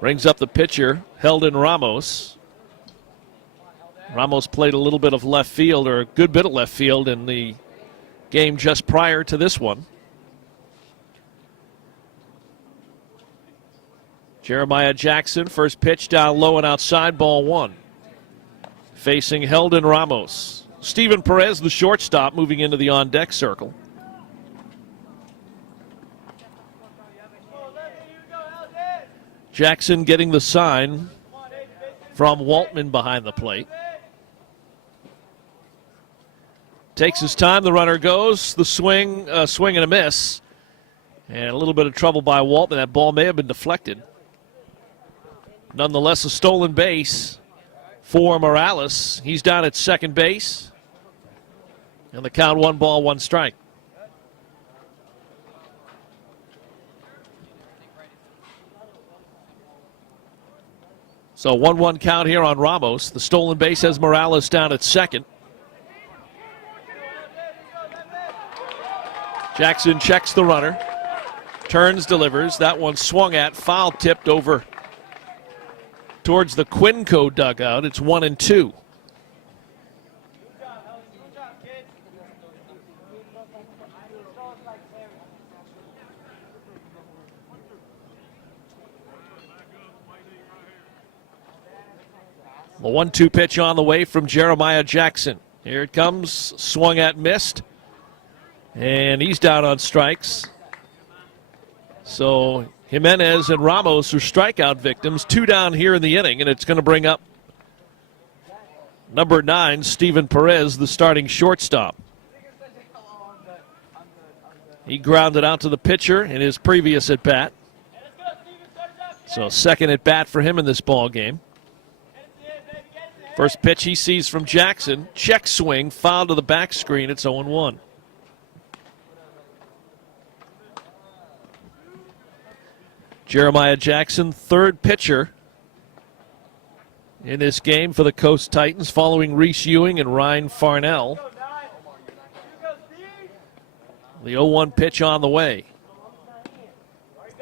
Brings up the pitcher, Heldon Ramos. Ramos played a little bit of left field, or a good bit of left field, in the game just prior to this one. Jeremiah Jackson, first pitch down low and outside, ball 1. Facing Heldon Ramos. Steven Perez, the shortstop, moving into the on-deck circle. Jackson getting the sign from Waltman behind the plate. Takes his time, the runner goes, the swing and a miss. And a little bit of trouble by Waltman. That ball may have been deflected. Nonetheless, a stolen base for Morales. He's down at second base. And the count, 1 ball, 1 strike. So 1-1 count here on Ramos. The stolen base has Morales down at second. Jackson checks the runner. Turns, delivers. That one swung at, foul tipped over towards the Quinco dugout. It's 1-2. The 1-2 pitch on the way from Jeremiah Jackson. Here it comes, swung at, missed. And he's down on strikes. So Jimenez and Ramos are strikeout victims. 2 down here in the inning, and it's going to bring up number 9, Steven Perez, the starting shortstop. He grounded out to the pitcher in his previous at-bat. So second at-bat for him in this ball game. First pitch he sees from Jackson. Check swing, foul to the back screen. It's 0-1. Jeremiah Jackson, third pitcher in this game for the Coast Titans, following Reese Ewing and Ryan Farnell. The 0-1 pitch on the way.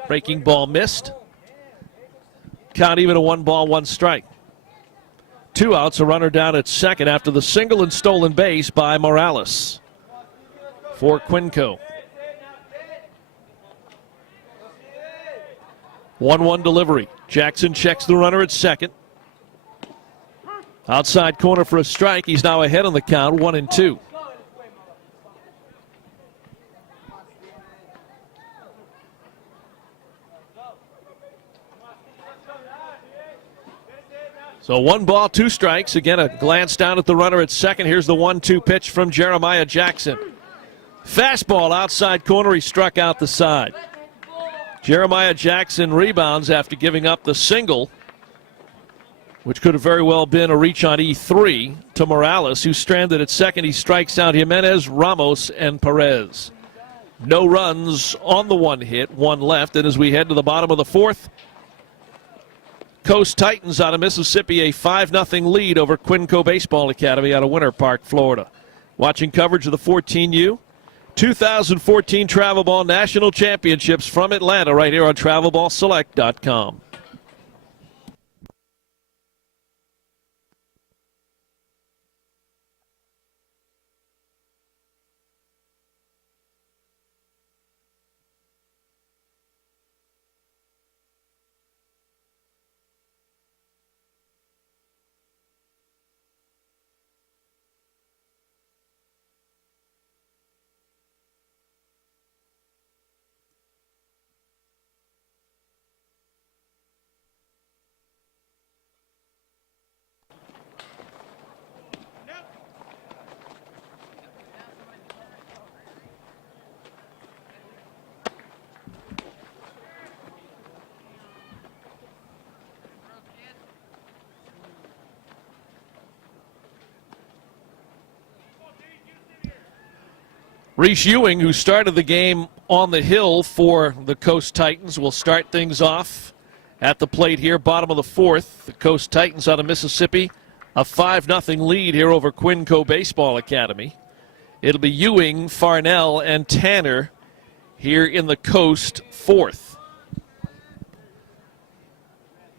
Breaking ball missed. Count even a 1-1 strike. 2 outs, a runner down at second after the single and stolen base by Morales for Quinco. 1-1 delivery. Jackson checks the runner at second. Outside corner for a strike. He's now ahead on the count, 1-2. So 1 ball, 2 strikes. Again, a glance down at the runner at second. Here's the 1-2 pitch from Jeremiah Jackson. Fastball outside corner. He struck out the side. Jeremiah Jackson rebounds after giving up the single, which could have very well been a reach on E3 to Morales, who's stranded at second. He strikes out Jimenez, Ramos, and Perez. No runs on the 1 hit, 1 left. And as we head to the bottom of the 4th, Coast Titans out of Mississippi, a 5-0 lead over Quinco Baseball Academy out of Winter Park, Florida. Watching coverage of the 14U 2014 Travel Ball National Championships from Atlanta right here on TravelBallSelect.com. Reese Ewing, who started the game on the hill for the Coast Titans, will start things off at the plate here, bottom of the 4th. The Coast Titans out of Mississippi, a 5-0 lead here over Quinco Baseball Academy. It'll be Ewing, Farnell, and Tanner here in the Coast 4th.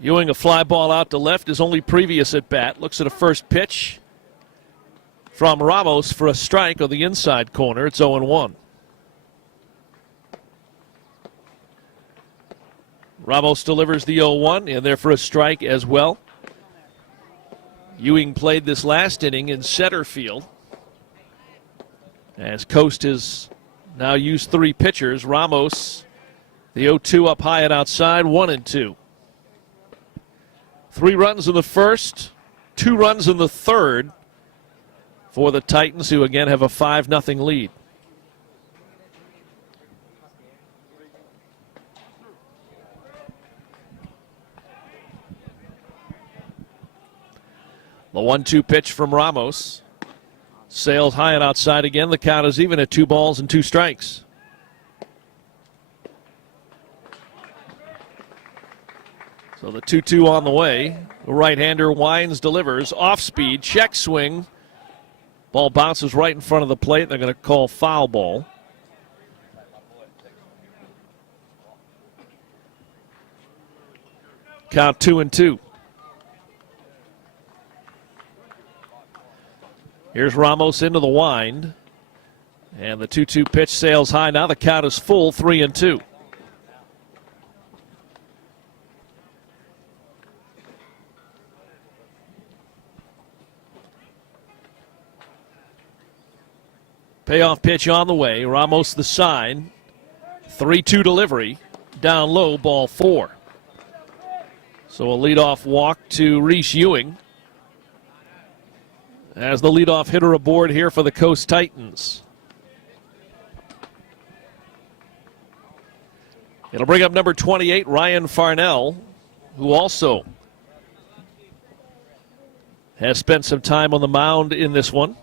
Ewing, a fly ball out to left, his only previous at bat. Looks at a first pitch from Ramos for a strike on the inside corner. It's 0-1. Ramos delivers the 0-1, and there for a strike as well. Ewing played this last inning in center field, as Coast has now used 3 pitchers. Ramos, the 0-2 up high and outside, 1-2. 3 runs in the first, 2 runs in the third for the Titans, who again have a 5-0 lead. The 1-2 pitch from Ramos. Sails high and outside again. The count is even at 2 balls and 2 strikes. So the 2-2 on the way. The right-hander winds, delivers, off speed, check swing. Ball bounces right in front of the plate. They're going to call foul ball. Count 2-2. Here's Ramos into the wind. And the 2-2 pitch sails high. Now the count is full, 3-2. Payoff pitch on the way. Ramos the sign. 3-2 delivery. Down low, ball 4. So a leadoff walk to Reese Ewing as the leadoff hitter aboard here for the Coast Titans. It'll bring up number 28, Ryan Farnell, who also has spent some time on the mound in this one.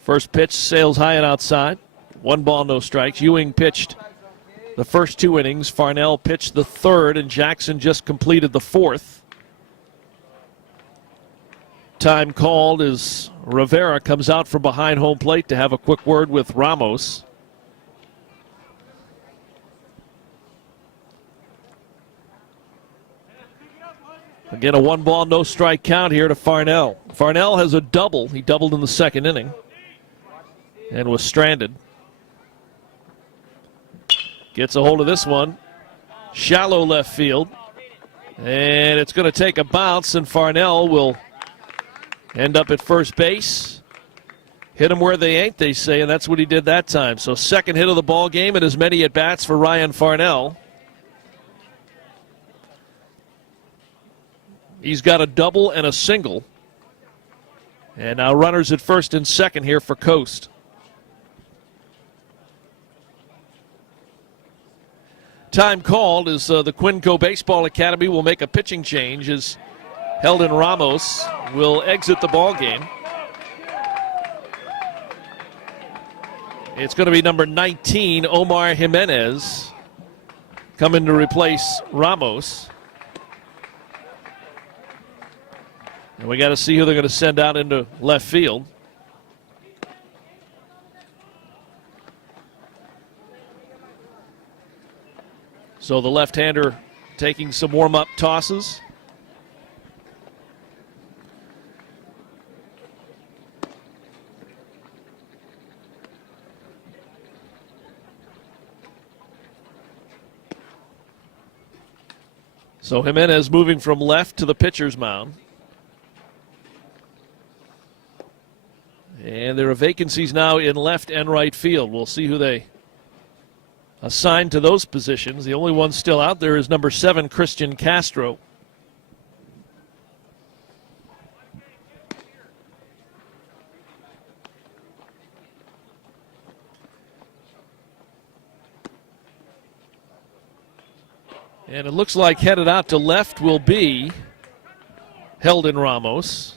First pitch sails high and outside. 1 ball, no strikes. Ewing pitched the first 2 innings. Farnell pitched the 3rd, and Jackson just completed the 4th. Time called as Rivera comes out from behind home plate to have a quick word with Ramos. Again, a 1-ball, no strike count here to Farnell. Farnell has a double. He doubled in the second inning and was stranded. Gets a hold of this one. Shallow left field. And it's going to take a bounce, and Farnell will end up at first base. Hit them where they ain't, they say, and that's what he did that time. So second hit of the ball game and as many at-bats for Ryan Farnell. He's got a double and a single. And now runners at first and second here for Coast. Time called as the Quinco Baseball Academy will make a pitching change as Heldon Ramos will exit the ball game. It's going to be number 19, Omar Jimenez, coming to replace Ramos. And we got to see who they're going to send out into left field. So the left-hander taking some warm-up tosses. So Jimenez moving from left to the pitcher's mound. And there are vacancies now in left and right field. We'll see who they assign to those positions. The only one still out there is number 7, Christian Castro. And it looks like headed out to left will be Heldon Ramos.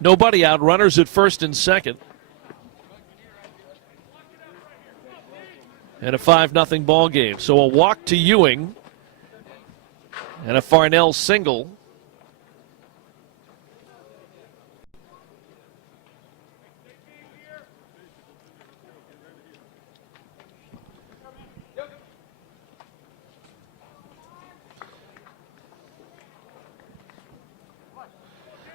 Nobody out, runners at first and second. And a 5-0 ball game. So a walk to Ewing and a Farnell single.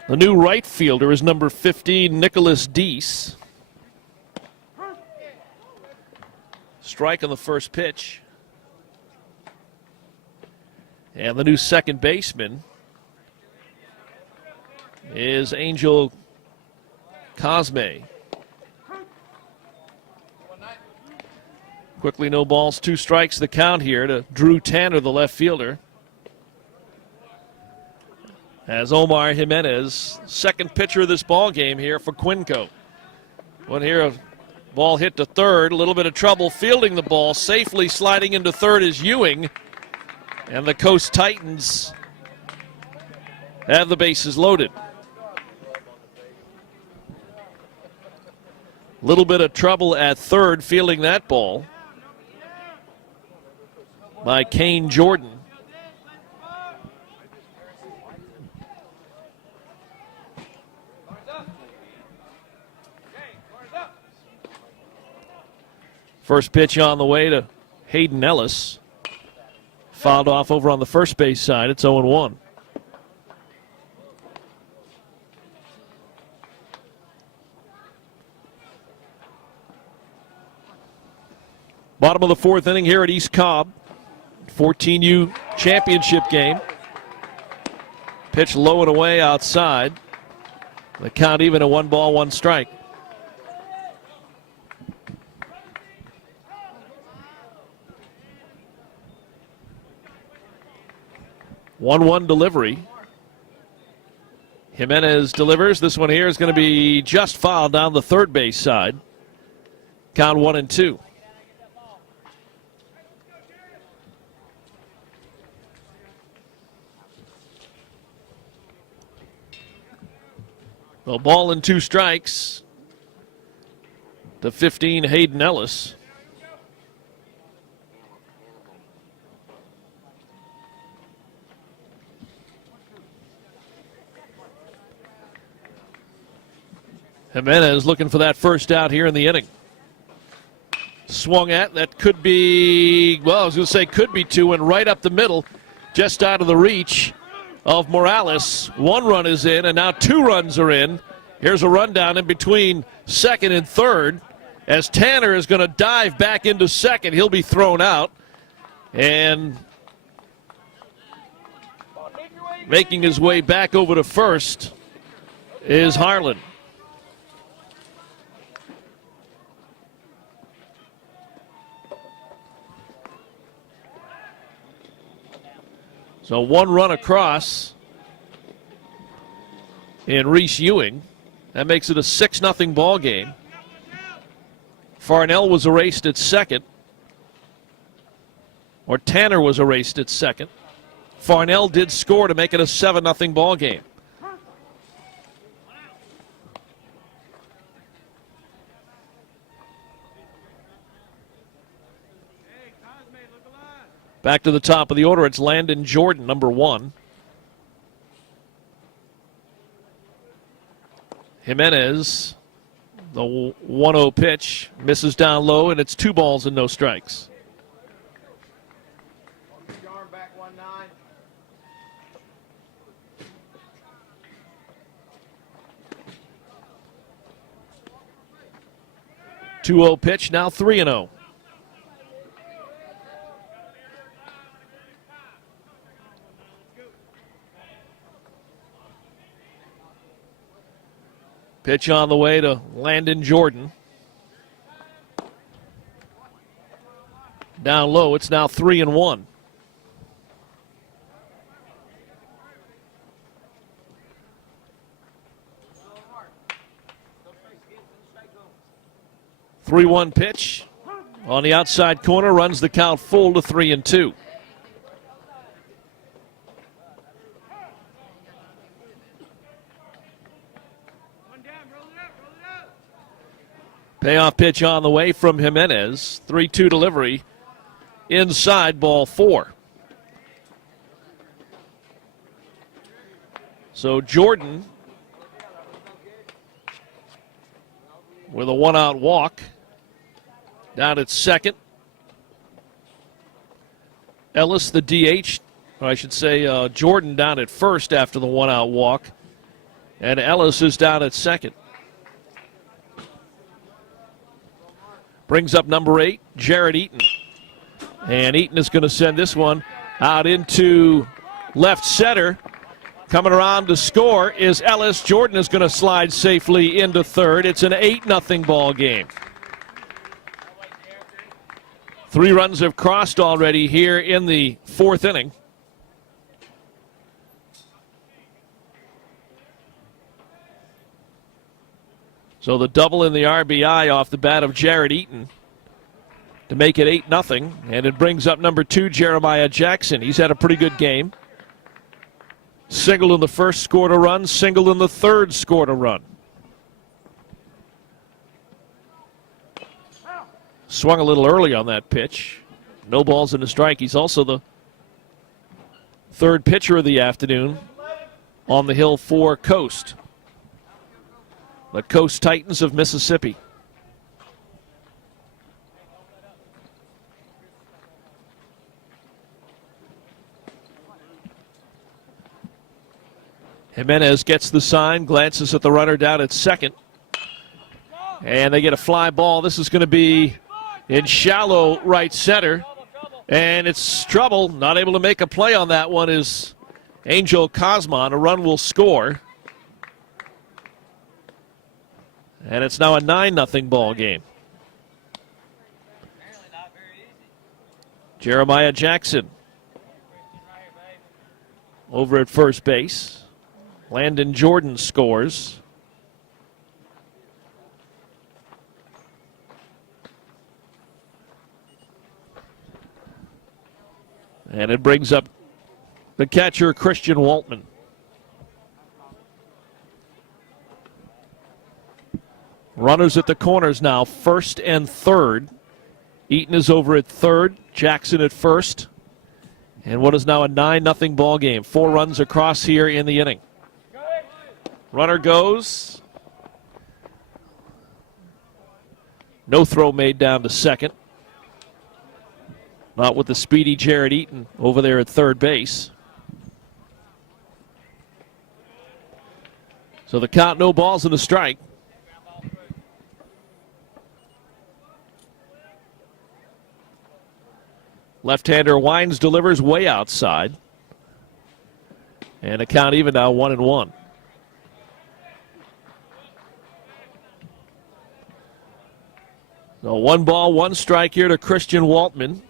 The new right fielder is number 15, Nicholas Deese. Strike on the first pitch. And the new second baseman is Angel Cosme. Quickly, no balls, 2 strikes the count here to Drew Tanner, the left fielder. As Omar Jimenez, second pitcher of this ball game here for Quinco. One here, a ball hit to third, a little bit of trouble fielding the ball, safely sliding into third is Ewing. And the Coast Titans have the bases loaded. Little bit of trouble at third fielding that ball by Kane Jordan. First pitch on the way to Hayden Ellis. Fouled off over on the first base side. It's 0-1. Bottom of the 4th inning here at East Cobb. 14U championship game. Pitch low and away outside. The count even a 1-ball, 1 strike. 1-1 delivery. Jimenez delivers. This one here is going to be just fouled down the third base side. Count 1-2. Well, ball and 2 strikes to 15 Hayden Ellis. Jimenez looking for that first out here in the inning. Swung at, that could be, well, I was going to say could be two, and right up the middle, just out of the reach of Morales. One run is in, and now two runs are in. Here's a rundown in between second and third as Tanner is going to dive back into second. He'll be thrown out. And making his way back over to first is Harlan. So one run across in Reese Ewing. That makes it a 6-0 ball game. Farnell was erased at second. Or Tanner was erased at second. Farnell did score to make it a 7-0 ball game. Back to the top of the order, it's Landon Jordan, number 1. Jimenez, the 1-0 pitch, misses down low, and it's 2 balls and no strikes. Two-0 pitch, now 3-0. Pitch on the way to Landon Jordan. Down low, it's now 3-1. Three-one pitch on the outside corner, runs the count full to 3-2. Payoff pitch on the way from Jimenez. 3-2 delivery. Inside, ball 4. So Jordan with a 1-out walk down at second. Ellis, the DH, or I should say Jordan down at first after the 1-out walk. And Ellis is down at second. Brings up number 8, Jared Eaton. And Eaton is going to send this one out into left center. Coming around to score is Ellis. Jordan is going to slide safely into third. It's an 8-0 ball game. 3 runs have crossed already here in the 4th inning. So the double in the RBI off the bat of Jared Eaton to make it 8-0. And it brings up number 2, Jeremiah Jackson. He's had a pretty good game. Single in the first, scored a run. Single in the third, scored a run. Swung a little early on that pitch. No balls and a strike. He's also the third pitcher of the afternoon on the hill for Coast. The Coast Titans of Mississippi. Jimenez gets the sign, glances at the runner down at second. And they get a fly ball. This is going to be in shallow right center. And it's trouble. Not able to make a play on that one is Angel Cosman. A run will score. And it's now a 9-0 ball game. Jeremiah Jackson over at first base. Landon Jordan scores. And it brings up the catcher, Christian Waltman. Runners at the corners now, first and third. Eaton is over at third, Jackson at first. And what is now a 9-0 ball game. 4 runs across here in the inning. Runner goes. No throw made down to second. Not with the speedy Jared Eaton over there at third base. So the count, no balls and a strike. Left-hander Wines delivers way outside. And a count even now, 1-1. So 1 ball, 1 strike here to Christian Waltman.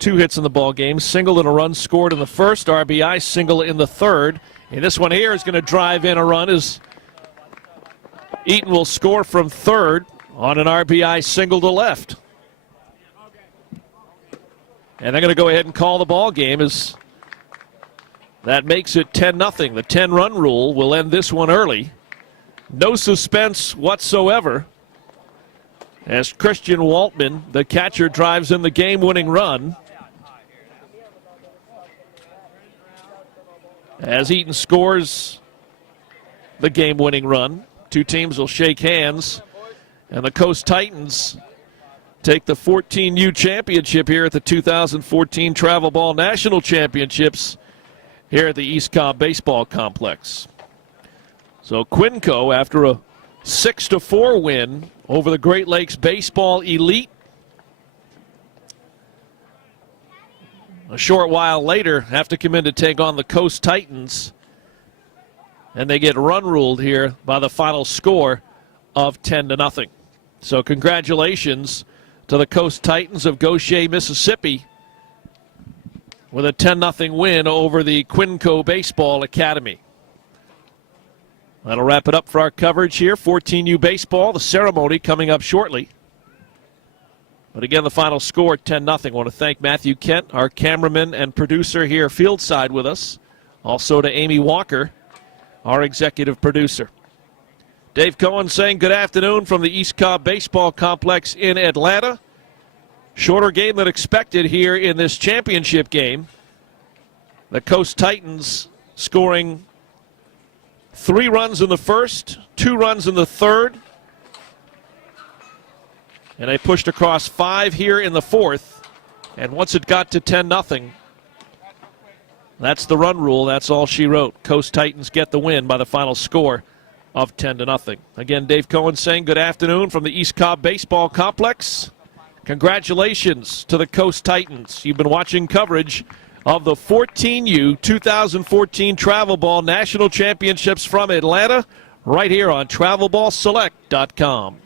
2 hits in the ball game. Single and a run scored in the first. RBI single in the third. And this one here is going to drive in a run as Eaton will score from third on an RBI single to left. And they're going to go ahead and call the ball game as that makes it 10-0. The 10-run rule will end this one early. No suspense whatsoever as Christian Waltman, the catcher, drives in the game-winning run. As Eaton scores the game-winning run, 2 teams will shake hands, and the Coast Titans take the 14U championship here at the 2014 Travel Ball National Championships here at the East Cobb Baseball Complex. So Quinco, after a 6-4 win over the Great Lakes Baseball Elite, a short while later have to come in to take on the Coast Titans, and they get run ruled here by the final score of 10-0. So congratulations to the Coast Titans of Goshen, Mississippi, with a 10-0 win over the Quinco Baseball Academy. That'll wrap it up for our coverage here. 14U baseball, the ceremony coming up shortly. But again, the final score, 10-0. I want to thank Matthew Kent, our cameraman and producer here fieldside with us. Also to Amy Walker, our executive producer. Dave Cohen saying good afternoon from the East Cobb Baseball Complex in Atlanta. Shorter game than expected here in this championship game. The Coast Titans scoring 3 runs in the first, 2 runs in the third. And they pushed across 5 here in the fourth. And once it got to 10-0, that's the run rule. That's all she wrote. Coast Titans get the win by the final score of 10-0. Again, Dave Cohen saying good afternoon from the East Cobb Baseball Complex. Congratulations to the Coast Titans. You've been watching coverage of the 14U 2014 Travel Ball National Championships from Atlanta right here on TravelBallSelect.com.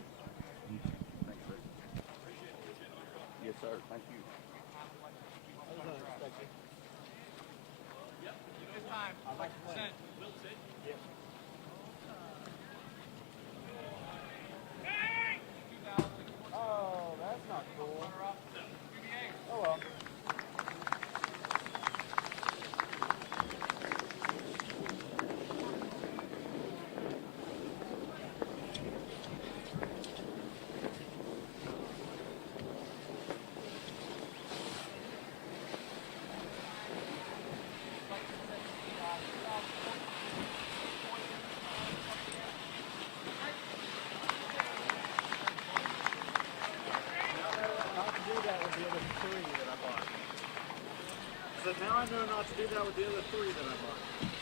Now I know not to do that with the other 3 that I bought.